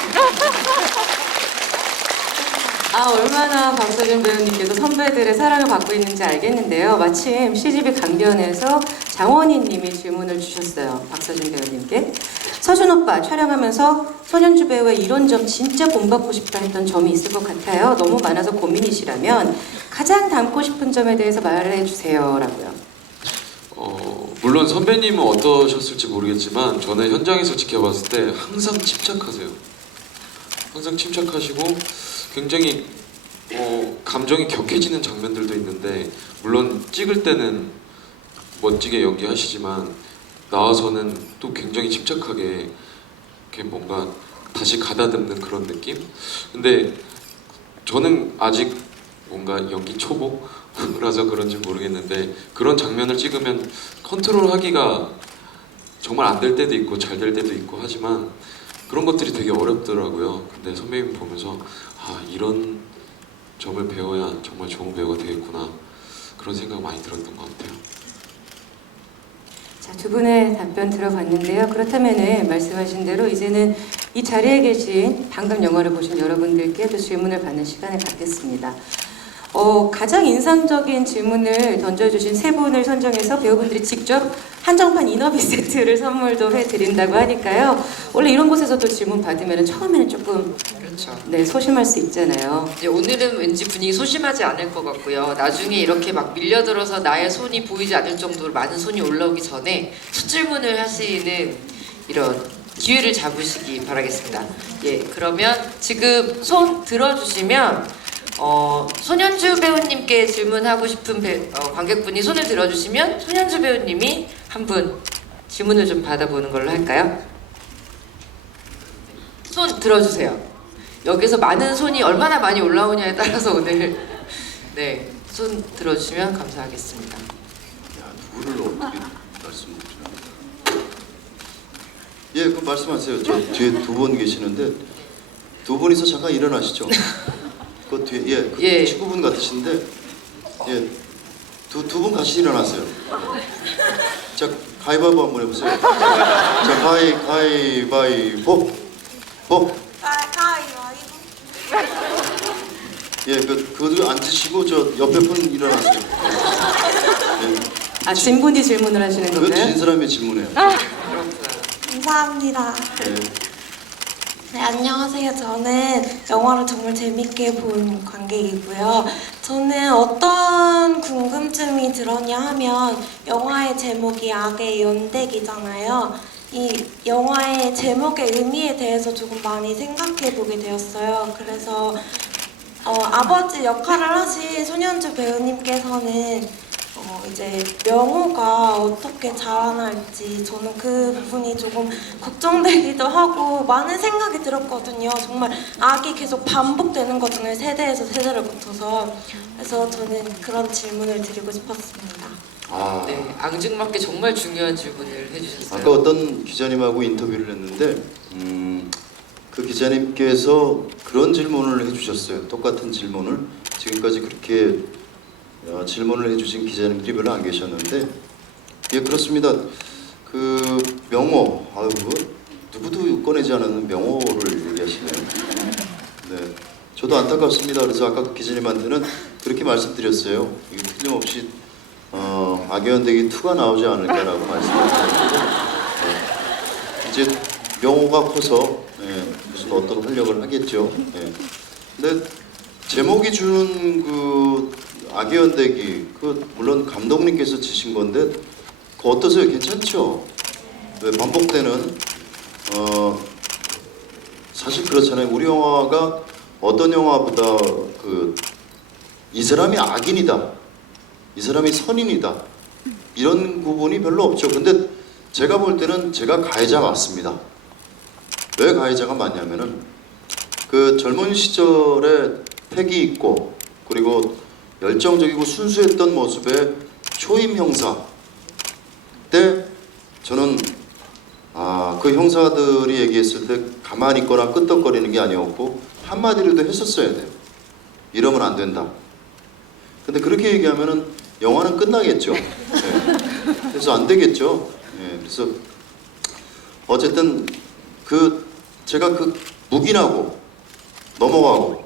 얼마나 박서준 배우님께서 선배들의 사랑을 받고 있는지 알겠는데요. 마침 CGV 강변에서 장원희 님이 질문을 주셨어요. 박서준 배우님께. 서준 오빠 촬영하면서 손현주 배우의 이런 점 진짜 본받고 싶다 했던 점이 있을 것 같아요. 너무 많아서 고민이시라면 가장 닮고 싶은 점에 대해서 말해 주세요. 라고요. 물론 선배님은 어떠셨을지 모르겠지만 저는 현장에서 지켜봤을 때 항상 침착하세요. 항상 침착하시고 굉장히 감정이 격해지는 장면들도 있는데 물론 찍을 때는 멋지게 연기하시지만 나와서는 또 굉장히 침착하게 이렇게 뭔가 다시 가다듬는 그런 느낌? 근데 저는 아직 뭔가 연기 초보라서 그런지 모르겠는데 그런 장면을 찍으면 컨트롤하기가 정말 안 될 때도 있고 잘 될 때도 있고 하지만 그런 것들이 되게 어렵더라고요. 근데 선배님 보면서 이런 점을 배워야 정말 좋은 배우가 되겠구나 그런 생각 많이 들었던 것 같아요. 자, 두 분의 답변 들어봤는데요. 그렇다면은 말씀하신 대로 이제는 이 자리에 계신 방금 영화를 보신 여러분들께 또 질문을 받는 시간을 갖겠습니다. 가장 인상적인 질문을 던져주신 세 분을 선정해서 배우분들이 직접 한정판 이너비 세트를 선물도 해드린다고 하니까요. 원래 이런 곳에서도 질문 받으면 처음에는 조금 그렇죠. 소심할 수 있잖아요. 이제 오늘은 왠지 분위기 소심하지 않을 것 같고요. 나중에 이렇게 막 밀려들어서 나의 손이 보이지 않을 정도로 많은 손이 올라오기 전에 첫 질문을 하시는 이런 기회를 잡으시기 바라겠습니다. 예, 그러면 지금 손 들어주시면 손현주 배우님께 질문하고 싶은 관객분이 손을 들어주시면 손현주 배우님이 한 분 질문을 좀 받아보는 걸로 할까요? 손 들어주세요. 여기서 많은 손이 얼마나 많이 올라오냐에 따라서 오늘 네, 손 들어주시면 감사하겠습니다. 누구를 어떻게 말씀드리나? 예, 그럼 말씀하세요. 저 뒤에 두 분 계시는데 두 분이서 잠깐 일어나시죠. 그 뒤에 예. 친구분 같으신데 두 분 같이 일어나세요. 자, 가위바위보 한번 해보세요. 자, 가위바위보. 예, 그거 앉으시고 저 옆에 분 일어나세요. 예. 진분이 질문을 하시는 그 건가요? 진 사람의 질문이에요. 감사합니다. 예. 네, 안녕하세요. 저는 영화를 정말 재밌게 본 관객이고요. 저는 어떤 궁금증이 들었냐 하면 영화의 제목이 악의 연대기잖아요. 이 영화의 제목의 의미에 대해서 조금 많이 생각해 보게 되었어요. 그래서 아버지 역할을 하신 손현주 배우님께서는 이제 명호가 어떻게 자라날지 저는 그 부분이 조금 걱정되기도 하고 많은 생각이 들었거든요. 정말 악이 계속 반복되는 거잖아요. 세대에서 세대를 거쳐서. 그래서 저는 그런 질문을 드리고 싶었습니다. 네, 앙증맞게 정말 중요한 질문을 해주셨어요. 아까 어떤 기자님하고 인터뷰를 했는데 그 기자님께서 그런 질문을 해주셨어요. 똑같은 질문을 지금까지 그렇게 질문을 해주신 기자님들이 별로 안 계셨는데 예, 그렇습니다. 그 명호, 누구도 꺼내지 않았는 명호를 얘기하시네요. 네, 저도 안타깝습니다. 그래서 아까 기자님한테는 그렇게 말씀드렸어요. 이게 틀림없이 악의연대기 2가 나오지 않을까라고 말씀을 드렸는데 이제 명호가 커서 무슨 어떤 활약을 하겠죠. 근데 제목이 주는 그 악의연대기 물론 감독님께서 지신 건데 그거 어떠세요? 괜찮죠? 왜 반복되는 사실 그렇잖아요. 우리 영화가 어떤 영화보다 이 사람이 악인이다, 이 사람이 선인이다 이런 부분이 별로 없죠. 근데 제가 볼 때는 제가 가해자 맞습니다. 왜 가해자가 많냐면은 그 젊은 시절에 패기 있고 그리고 열정적이고 순수했던 모습의 초임 형사 때 저는 그 형사들이 얘기했을 때 가만히 있거나 끄떡거리는 게 아니었고 한마디라도 했었어야 돼요. 이러면 안 된다. 근데 그렇게 얘기하면은 영화는 끝나겠죠. 네. 그래서 안 되겠죠. 네. 그래서 어쨌든 제가 묵인하고 넘어가고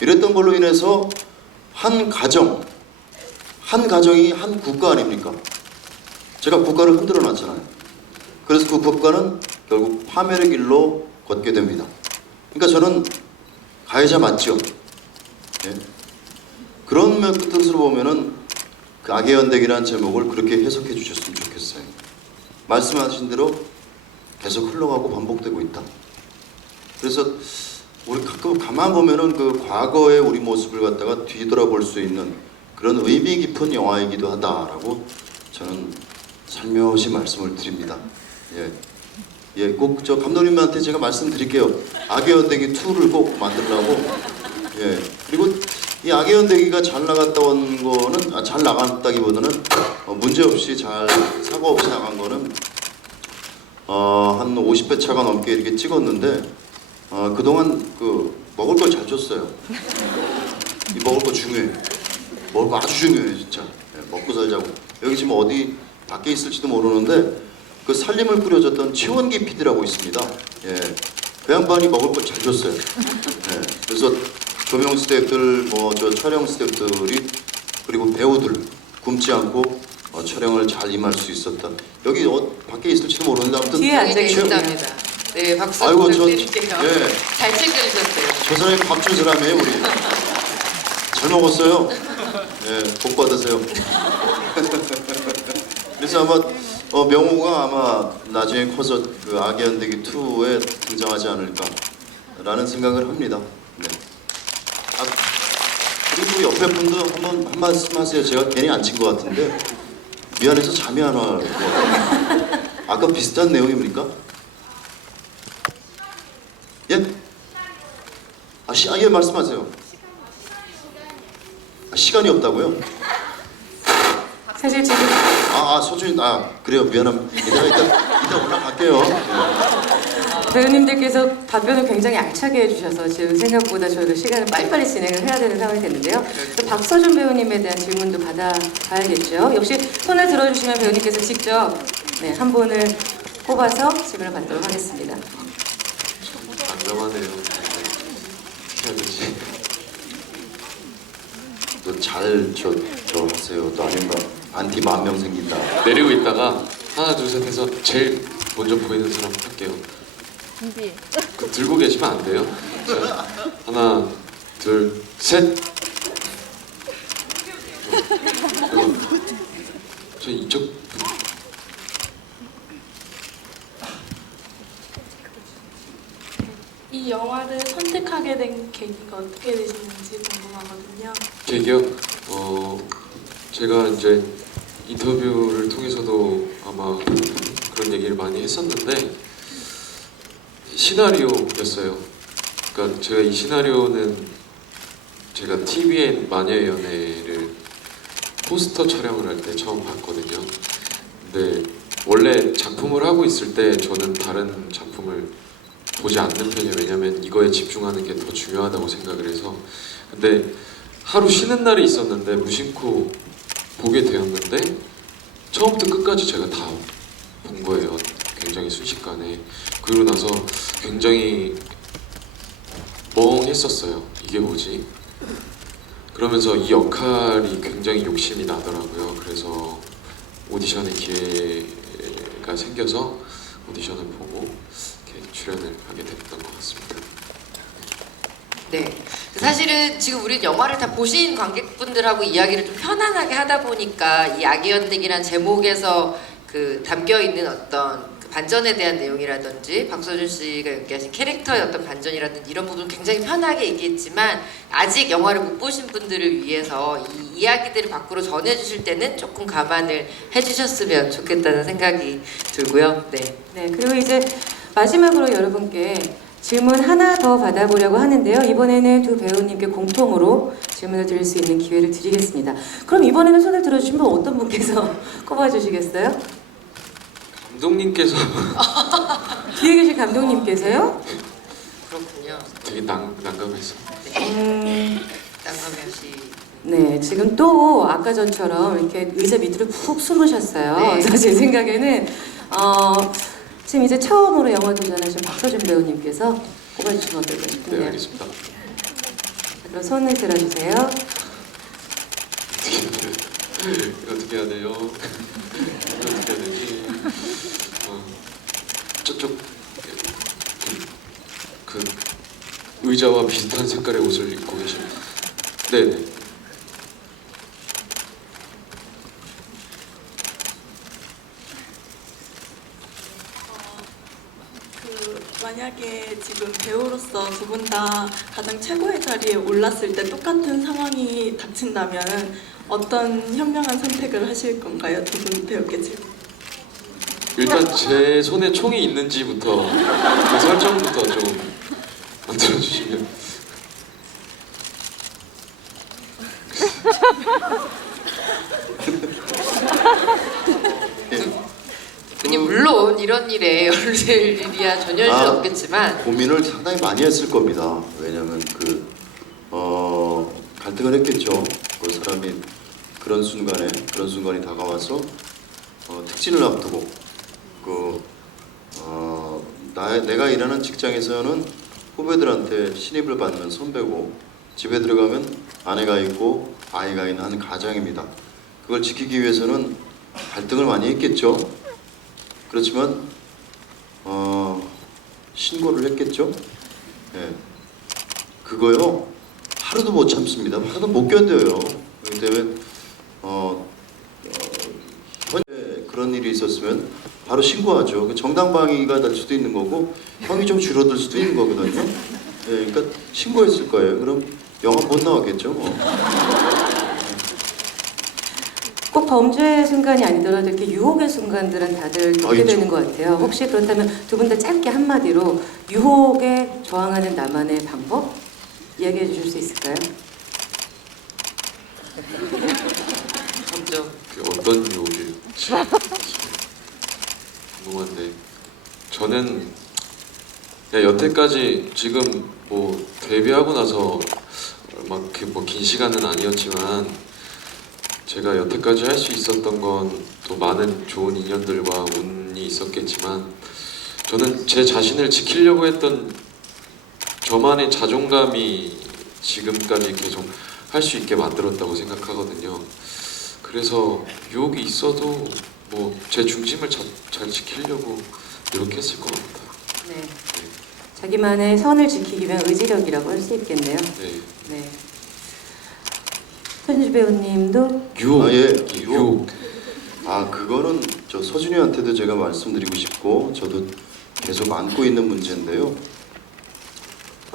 이랬던 걸로 인해서 한 가정이 한 국가 아닙니까? 제가 국가를 흔들어 놨잖아요. 그래서 그 국가는 결국 파멸의 길로 걷게 됩니다. 그러니까 저는 가해자 맞죠? 예? 그런 뜻으로 보면은 그 악의 연대기라는 제목을 그렇게 해석해 주셨으면 좋겠어요. 말씀하신 대로 계속 흘러가고 반복되고 있다. 그래서 우리 가끔 가만 보면은 그 과거의 우리 모습을 갖다가 뒤돌아볼 수 있는 그런 의미 깊은 영화이기도 하다라고 저는 살며시 말씀을 드립니다. 예, 꼭 저 감독님한테 제가 말씀드릴게요. 악의 연대기 2를 꼭 만들라고. 예, 그리고 이 악의 연대기가 잘 나갔다 온 거는 잘 나갔다기보다는 문제 없이 잘 사고 없이 나간 거는 한 50회 차가 넘게 이렇게 찍었는데 그동안 먹을 걸 잘 줬어요. 이 먹을 거 중요해. 먹을 거 아주 중요해 진짜. 예, 먹고 살자고. 여기 지금 어디 밖에 있을지도 모르는데 그 살림을 꾸려줬던 최원기 PD라고 있습니다. 예, 그 양반이 먹을 걸 잘 줬어요. 예, 그래서 조명 스태프들, 저 촬영 스태프들이 그리고 배우들 굶지 않고 촬영을 잘 임할 수 있었다. 여기 밖에 있을지도 모르는데 아무튼 뒤에 앉아 계십니다. 네, 박수 아이고, 부탁드릴게요. 예. 잘 챙겨주셨어요. 저 사람이 밥 준 사람이에요 우리. 잘 먹었어요. 예, 복 받으세요. 그래서 아마 명호가 아마 나중에 커서 그 악의 연대기 2에 등장하지 않을까라는 생각을 합니다. 네. 그리고 옆에 분도 한 말씀 하세요. 제가 괜히 안 친 것 같은데 미안해서 잠이 안 와요. 아까 비슷한 내용입니까? 예? 예, 말씀하세요. 시간이 없다고요? 사실 지금 서준이, 그래요. 미안합니다. 이따 올라갈게요. 배우님들께서 답변을 굉장히 알차게 해주셔서 지금 생각보다 저희도 시간을 빨리빨리 진행을 해야 되는 상황이 됐는데요. 또 박서준 배우님에 대한 질문도 받아봐야겠죠. 역시 손을 들어주시면 배우님께서 직접 한 분을 꼽아서 질문을 받도록 하겠습니다. 난감하네요. 해야 되지. 저 하세요. 또 아니면 안티 10,000명 생긴다. 내리고 있다가 하나 둘 셋 해서 제일 먼저 보이는 사람 할게요. 그 들고 계시면 안 돼요. 자, 하나 둘 셋. 저 이쪽. 이 영화를 선택하게 된 계기가 어떻게 되시는지 궁금하거든요. 계기요? 제가 이제 인터뷰를 통해서도 아마 그런 얘기를 많이 했었는데 시나리오였어요. 그러니까 제가 이 시나리오는 제가 TVN 마녀의 연애를 포스터 촬영을 할 때 처음 봤거든요. 근데 원래 작품을 하고 있을 때 저는 다른 작품을 보지 않는 편이에요. 왜냐면 이거에 집중하는 게 더 중요하다고 생각을 해서. 근데 하루 쉬는 날이 있었는데 무심코 보게 되었는데 처음부터 끝까지 제가 다 본 거예요. 굉장히 순식간에. 그러고 나서 굉장히 멍했었어요. 이게 뭐지? 그러면서 이 역할이 굉장히 욕심이 나더라고요. 그래서 오디션의 기회가 생겨서 오디션을 보고 이렇게 출연을 하게 됐던 것 같습니다. 네. 사실은 지금 우리 영화를 다 보신 관객분들하고 이야기를 좀 편안하게 하다 보니까 이 악의 연대기란 제목에서 그 담겨 있는 어떤 그 반전에 대한 내용이라든지 박서준 씨가 연기하신 캐릭터의 어떤 반전이라든지 이런 부분 굉장히 편하게 얘기했지만 아직 영화를 못 보신 분들을 위해서 이 이야기들을 밖으로 전해주실 때는 조금 감안을 해주셨으면 좋겠다는 생각이 들고요. 네. 네, 그리고 이제 마지막으로 여러분께 질문 하나 더 받아보려고 하는데요. 이번에는 두 배우님께 공통으로 질문을 드릴 수 있는 기회를 드리겠습니다. 그럼 이번에는 손을 들어주시면 어떤 분께서 꼽아주시겠어요? 감독님께서 뒤에 계신 감독님께서요? 그렇군요. 되게 난감해서. 남가면 씨. 네, 지금 또 아까 전처럼 이렇게 의자 밑으로 푹 숨으셨어요. 네. 그래서 제 생각에는 지금 이제 처음으로 영화 도전하신 박서준 배우님께서 뽑아주시면 어떨까 네, 싶은데요. 알겠습니다. 그럼 손을 들어주세요. 어떻게 해야 돼요? 어떻게 해야 되지? 저쪽 그 의자와 비슷한 색깔의 옷을 입고 계신. 네네. 만약에 지금 배우로서 두 분 다 가장 최고의 자리에 올랐을 때 똑같은 상황이 닥친다면 어떤 현명한 선택을 하실 건가요? 두 분 배우께 질문. 일단 제 손에 총이 있는지부터 그 설정부터 좀 만들어 주시면. 아니 물론 이런 일에 열릴 일이야 전혀 할 수 없겠지만 고민을 상당히 많이 했을 겁니다. 왜냐하면 갈등을 했겠죠. 그 사람이 그런 순간이 다가와서 특진을 앞두고 내가 일하는 직장에서는 후배들한테 신입을 받는 선배고 집에 들어가면 아내가 있고 아이가 있는 한 가장입니다. 그걸 지키기 위해서는 갈등을 많이 했겠죠. 그렇지만 신고를 했겠죠. 예. 그거요 하루도 못 참습니다. 하루도 못 견뎌요. 그렇기 때문에 현재 그런 일이 있었으면 바로 신고하죠. 정당방위가 될 수도 있는 거고 형이 좀 줄어들 수도 있는 거거든요. 예, 그러니까 신고했을 거예요. 그럼 영화 못 나왔겠죠. 뭐. 꼭 범죄의 순간이 아니더라도 이렇게 유혹의 순간들은 다들 겪게 있죠. 되는 것 같아요. 혹시 그렇다면 두 분 다 짧게 한마디로 유혹에 저항하는 나만의 방법 이야기해 주실 수 있을까요? 먼저 그 어떤 유혹일지 궁금한데 저는 여태까지 지금 뭐 데뷔하고 나서 막 뭐 긴 시간은 아니었지만 제가 여태까지 할 수 있었던 건 또 많은 좋은 인연들과 운이 있었겠지만 저는 제 자신을 지키려고 했던 저만의 자존감이 지금까지 계속 할 수 있게 만들었다고 생각하거든요. 그래서 유혹이 있어도 뭐 제 중심을 잘 지키려고 노력했을 것 같다. 네. 자기만의 선을 지키기 위한 의지력이라고 할 수 있겠네요. 네. 네. 손주 배우님도 유혹. 예. 유혹. 그거는 저 서준이한테도 제가 말씀드리고 싶고 저도 계속 안고 있는 문제인데요.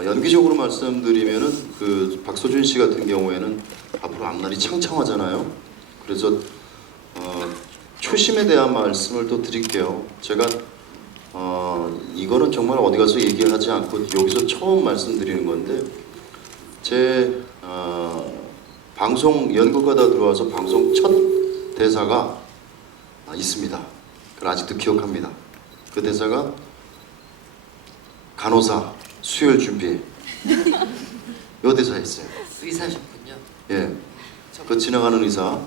연기적으로 말씀드리면은 그 박서준 씨 같은 경우에는 앞으로 앞날이 창창하잖아요. 그래서 초심에 대한 말씀을 또 드릴게요. 제가 이거는 정말 어디 가서 얘기하지 않고 여기서 처음 말씀드리는 건데 제 방송 연극하다 들어와서 방송 첫 대사가 있습니다. 그걸 아직도 기억합니다. 그 대사가 간호사 수혈 준비해. 요 대사였어요. 의사셨군요. 예. 그 지나가는 의사.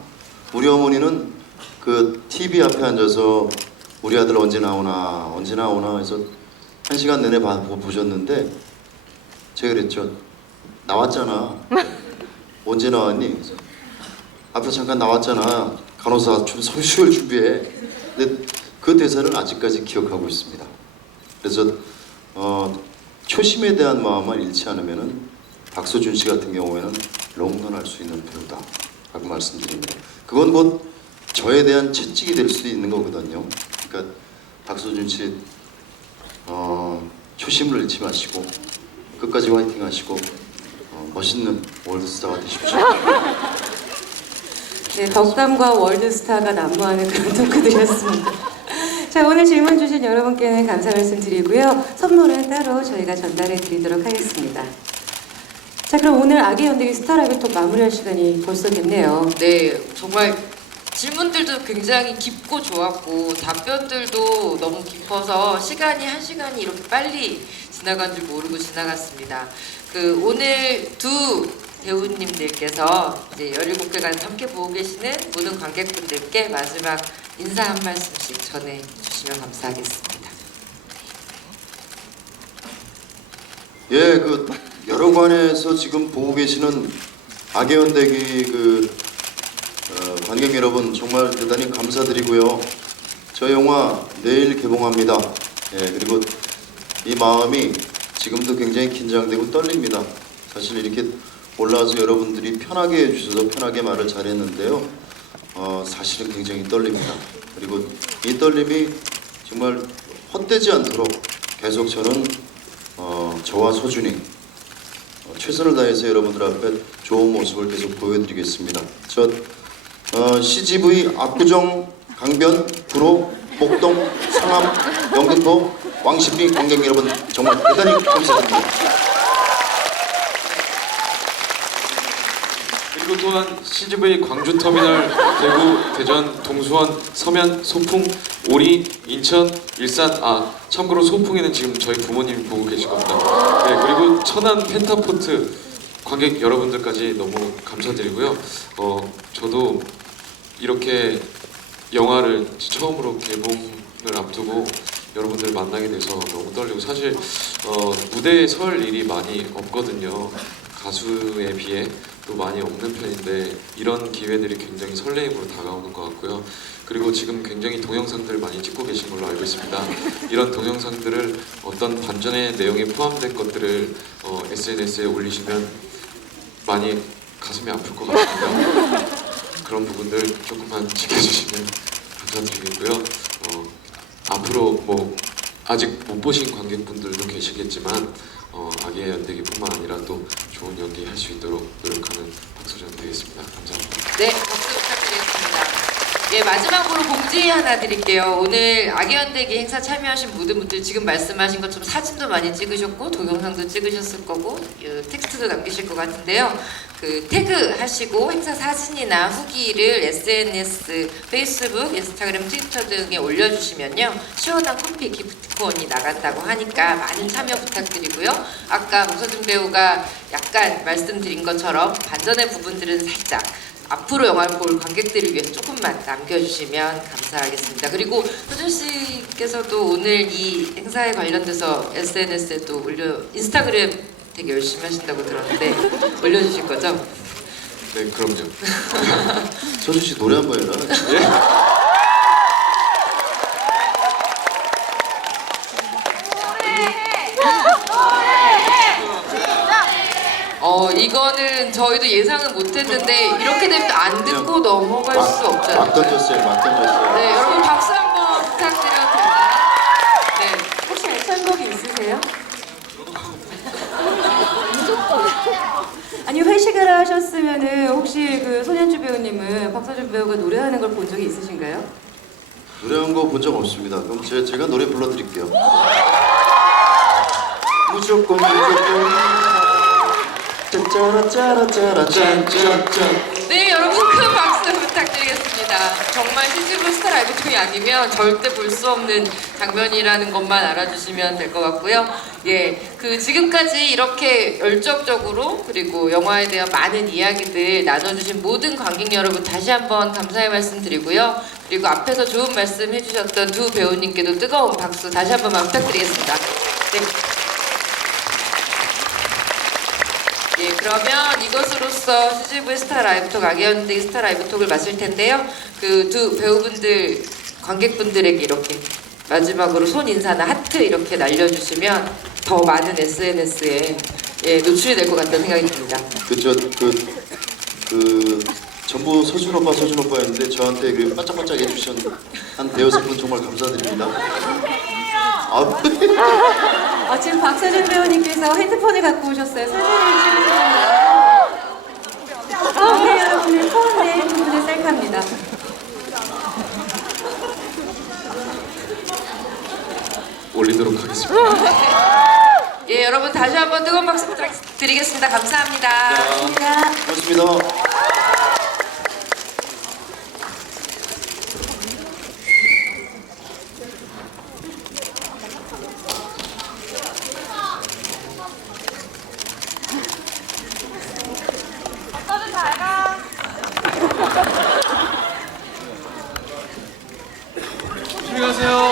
우리 어머니는 그 TV 앞에 앉아서 우리 아들 언제 나오나 해서 1시간 내내 보셨는데 제가 그랬죠. 나왔잖아. 언제 나왔니? 그래서 앞에 잠깐 나왔잖아. 간호사 수혈 준비해. 근데 그 대사를 아직까지 기억하고 있습니다. 그래서 초심에 대한 마음만 잃지 않으면은 박서준 씨 같은 경우에는 롱런할 수 있는 배우다라고 말씀드립니다. 그건 곧 저에 대한 채찍이 될 수도 있는 거거든요. 그러니까 박서준 씨 초심을 잃지 마시고 끝까지 화이팅하시고 멋있는 월드스타가 되십시오. 네, 덕담과 월드스타가 난무하는 그런 토크들이었습니다. 자, 자, 오늘 질문 주신 여러분께는 감사 말씀 드리고요. 선물은 따로 저희가 전달해 드리도록 하겠습니다. 자, 그럼 오늘 아기 연대기 스타라이브톡 마무리할 시간이 벌써 됐네요. 네, 정말 질문들도 굉장히 깊고 좋았고 답변들도 너무 깊어서 시간이 한 시간이 이렇게 빨리 지나간 줄 모르고 지나갔습니다. 그 오늘 두 배우님들께서 이제 17개간 함께 보고 계시는 모든 관객분들께 마지막 인사 한 말씀씩 전해 주시면 감사하겠습니다. 예, 그 여러 관에서 지금 보고 계시는 악의연대기 관객 여러분 정말 대단히 감사드리고요. 저 영화 내일 개봉합니다. 예, 그리고 이 마음이 지금도 굉장히 긴장되고 떨립니다. 사실 이렇게 올라와서 여러분들이 편하게 해주셔서 편하게 말을 잘했는데요. 사실은 굉장히 떨립니다. 그리고 이 떨림이 정말 헛되지 않도록 계속 저는 저와 소준이 최선을 다해서 여러분들 앞에 좋은 모습을 계속 보여드리겠습니다. 저 CGV 압구정, 강변, 구로, 목동, 상암, 영등포, 왕십리 관객 여러분 정말 대단히 감사드립니다. 그리고 또한 CGV 광주터미널, 대구, 대전, 동수원, 서면, 소풍, 오리, 인천, 일산, 참고로 소풍에는 지금 저희 부모님이 보고 계실 겁니다. 네, 그리고 천안 펜타포트 관객 여러분들까지 너무 감사드리고요. 저도 이렇게 영화를 처음으로 개봉을 앞두고 여러분들 만나게 돼서 너무 떨리고, 사실 무대에 설 일이 많이 없거든요. 가수에 비해 또 많이 없는 편인데 이런 기회들이 굉장히 설레임으로 다가오는 것 같고요. 그리고 지금 굉장히 동영상들을 많이 찍고 계신 걸로 알고 있습니다. 이런 동영상들을 어떤 반전의 내용에 포함된 것들을 SNS에 올리시면 많이 가슴이 아플 것 같습니다. 그런 부분들 조금만 지켜주시면 감사드리겠고요. 앞으로 뭐 아직 못 보신 관객분들도 계시겠지만 아기의 연대기뿐만 아니라 또 좋은 연기 할 수 있도록 노력하는 박소준 되겠습니다. 감사합니다. 네, 박수 부탁드리겠습니다. 예, 마지막으로 공지 하나 드릴게요. 오늘 악의연대기 행사 참여하신 모든 분들 지금 말씀하신 것처럼 사진도 많이 찍으셨고 동영상도 찍으셨을 거고 텍스트도 남기실 것 같은데요. 그 태그 하시고 행사 사진이나 후기를 SNS, 페이스북, 인스타그램, 트위터 등에 올려주시면요. 시원한 커피 기프트콘이 나간다고 하니까 많은 참여 부탁드리고요. 아까 박서준 배우가 약간 말씀드린 것처럼 반전의 부분들은 살짝 앞으로 영화를 볼 관객들을 위해서 조금만 남겨주시면 감사하겠습니다. 그리고 서준 씨께서도 오늘 이 행사에 관련돼서 SNS에 또 인스타그램 되게 열심히 하신다고 들었는데 올려주실 거죠? 네, 그럼요. 소준 씨 노래 한번 해라. 이거는 저희도 예상은 못했는데 이렇게 되면 안 듣고 넘어갈 수 없잖아요. 막 던졌어요, 막 던졌어요. 네, 여러분 박수 한번 부탁드려도 될까요? 네. 혹시 애창곡이 있으세요? 아니, 회식을 하셨으면은 혹시 그 손현주 배우님은 박서준 배우가 노래하는 걸 본 적이 있으신가요? 노래한 거 본 적 없습니다. 그럼 제가 노래 불러드릴게요. 무조건 짜짜라짜라짜라짠짠짠. 네, 여러분 큰 박수 부탁드리겠습니다. 정말 CGV 스타 라이브톡이 아니면 절대 볼 수 없는 장면이라는 것만 알아주시면 될 것 같고요. 예, 그 지금까지 이렇게 열정적으로 그리고 영화에 대한 많은 이야기들 나눠주신 모든 관객 여러분 다시 한번 감사의 말씀드리고요. 그리고 앞에서 좋은 말씀 해주셨던 두 배우님께도 뜨거운 박수 다시 한 번만 부탁드리겠습니다. 네. 예, 그러면 이것으로써 CGV 스타 라이브톡, 악의연대기 스타 라이브톡을 마칠 텐데요. 그 두 배우분들, 관객분들에게 이렇게 마지막으로 손 인사나 하트 이렇게 날려주시면 더 많은 SNS에 노출이 될 것 같다는 생각이 듭니다. 전부 서준 오빠였는데 저한테 그 반짝반짝 해주신 한 대여섯 분 정말 감사드립니다. 지금 박서준 배우님께서 핸드폰을 갖고 오셨어요. 사진을 찍으시나요? 네, 여러분들 포함된 두 분의 셀카입니다. 올리도록 하겠습니다. 예, 여러분 다시 한번 뜨거운 박수 드리겠습니다. 감사합니다. 고맙습니다. 조심히 가세요.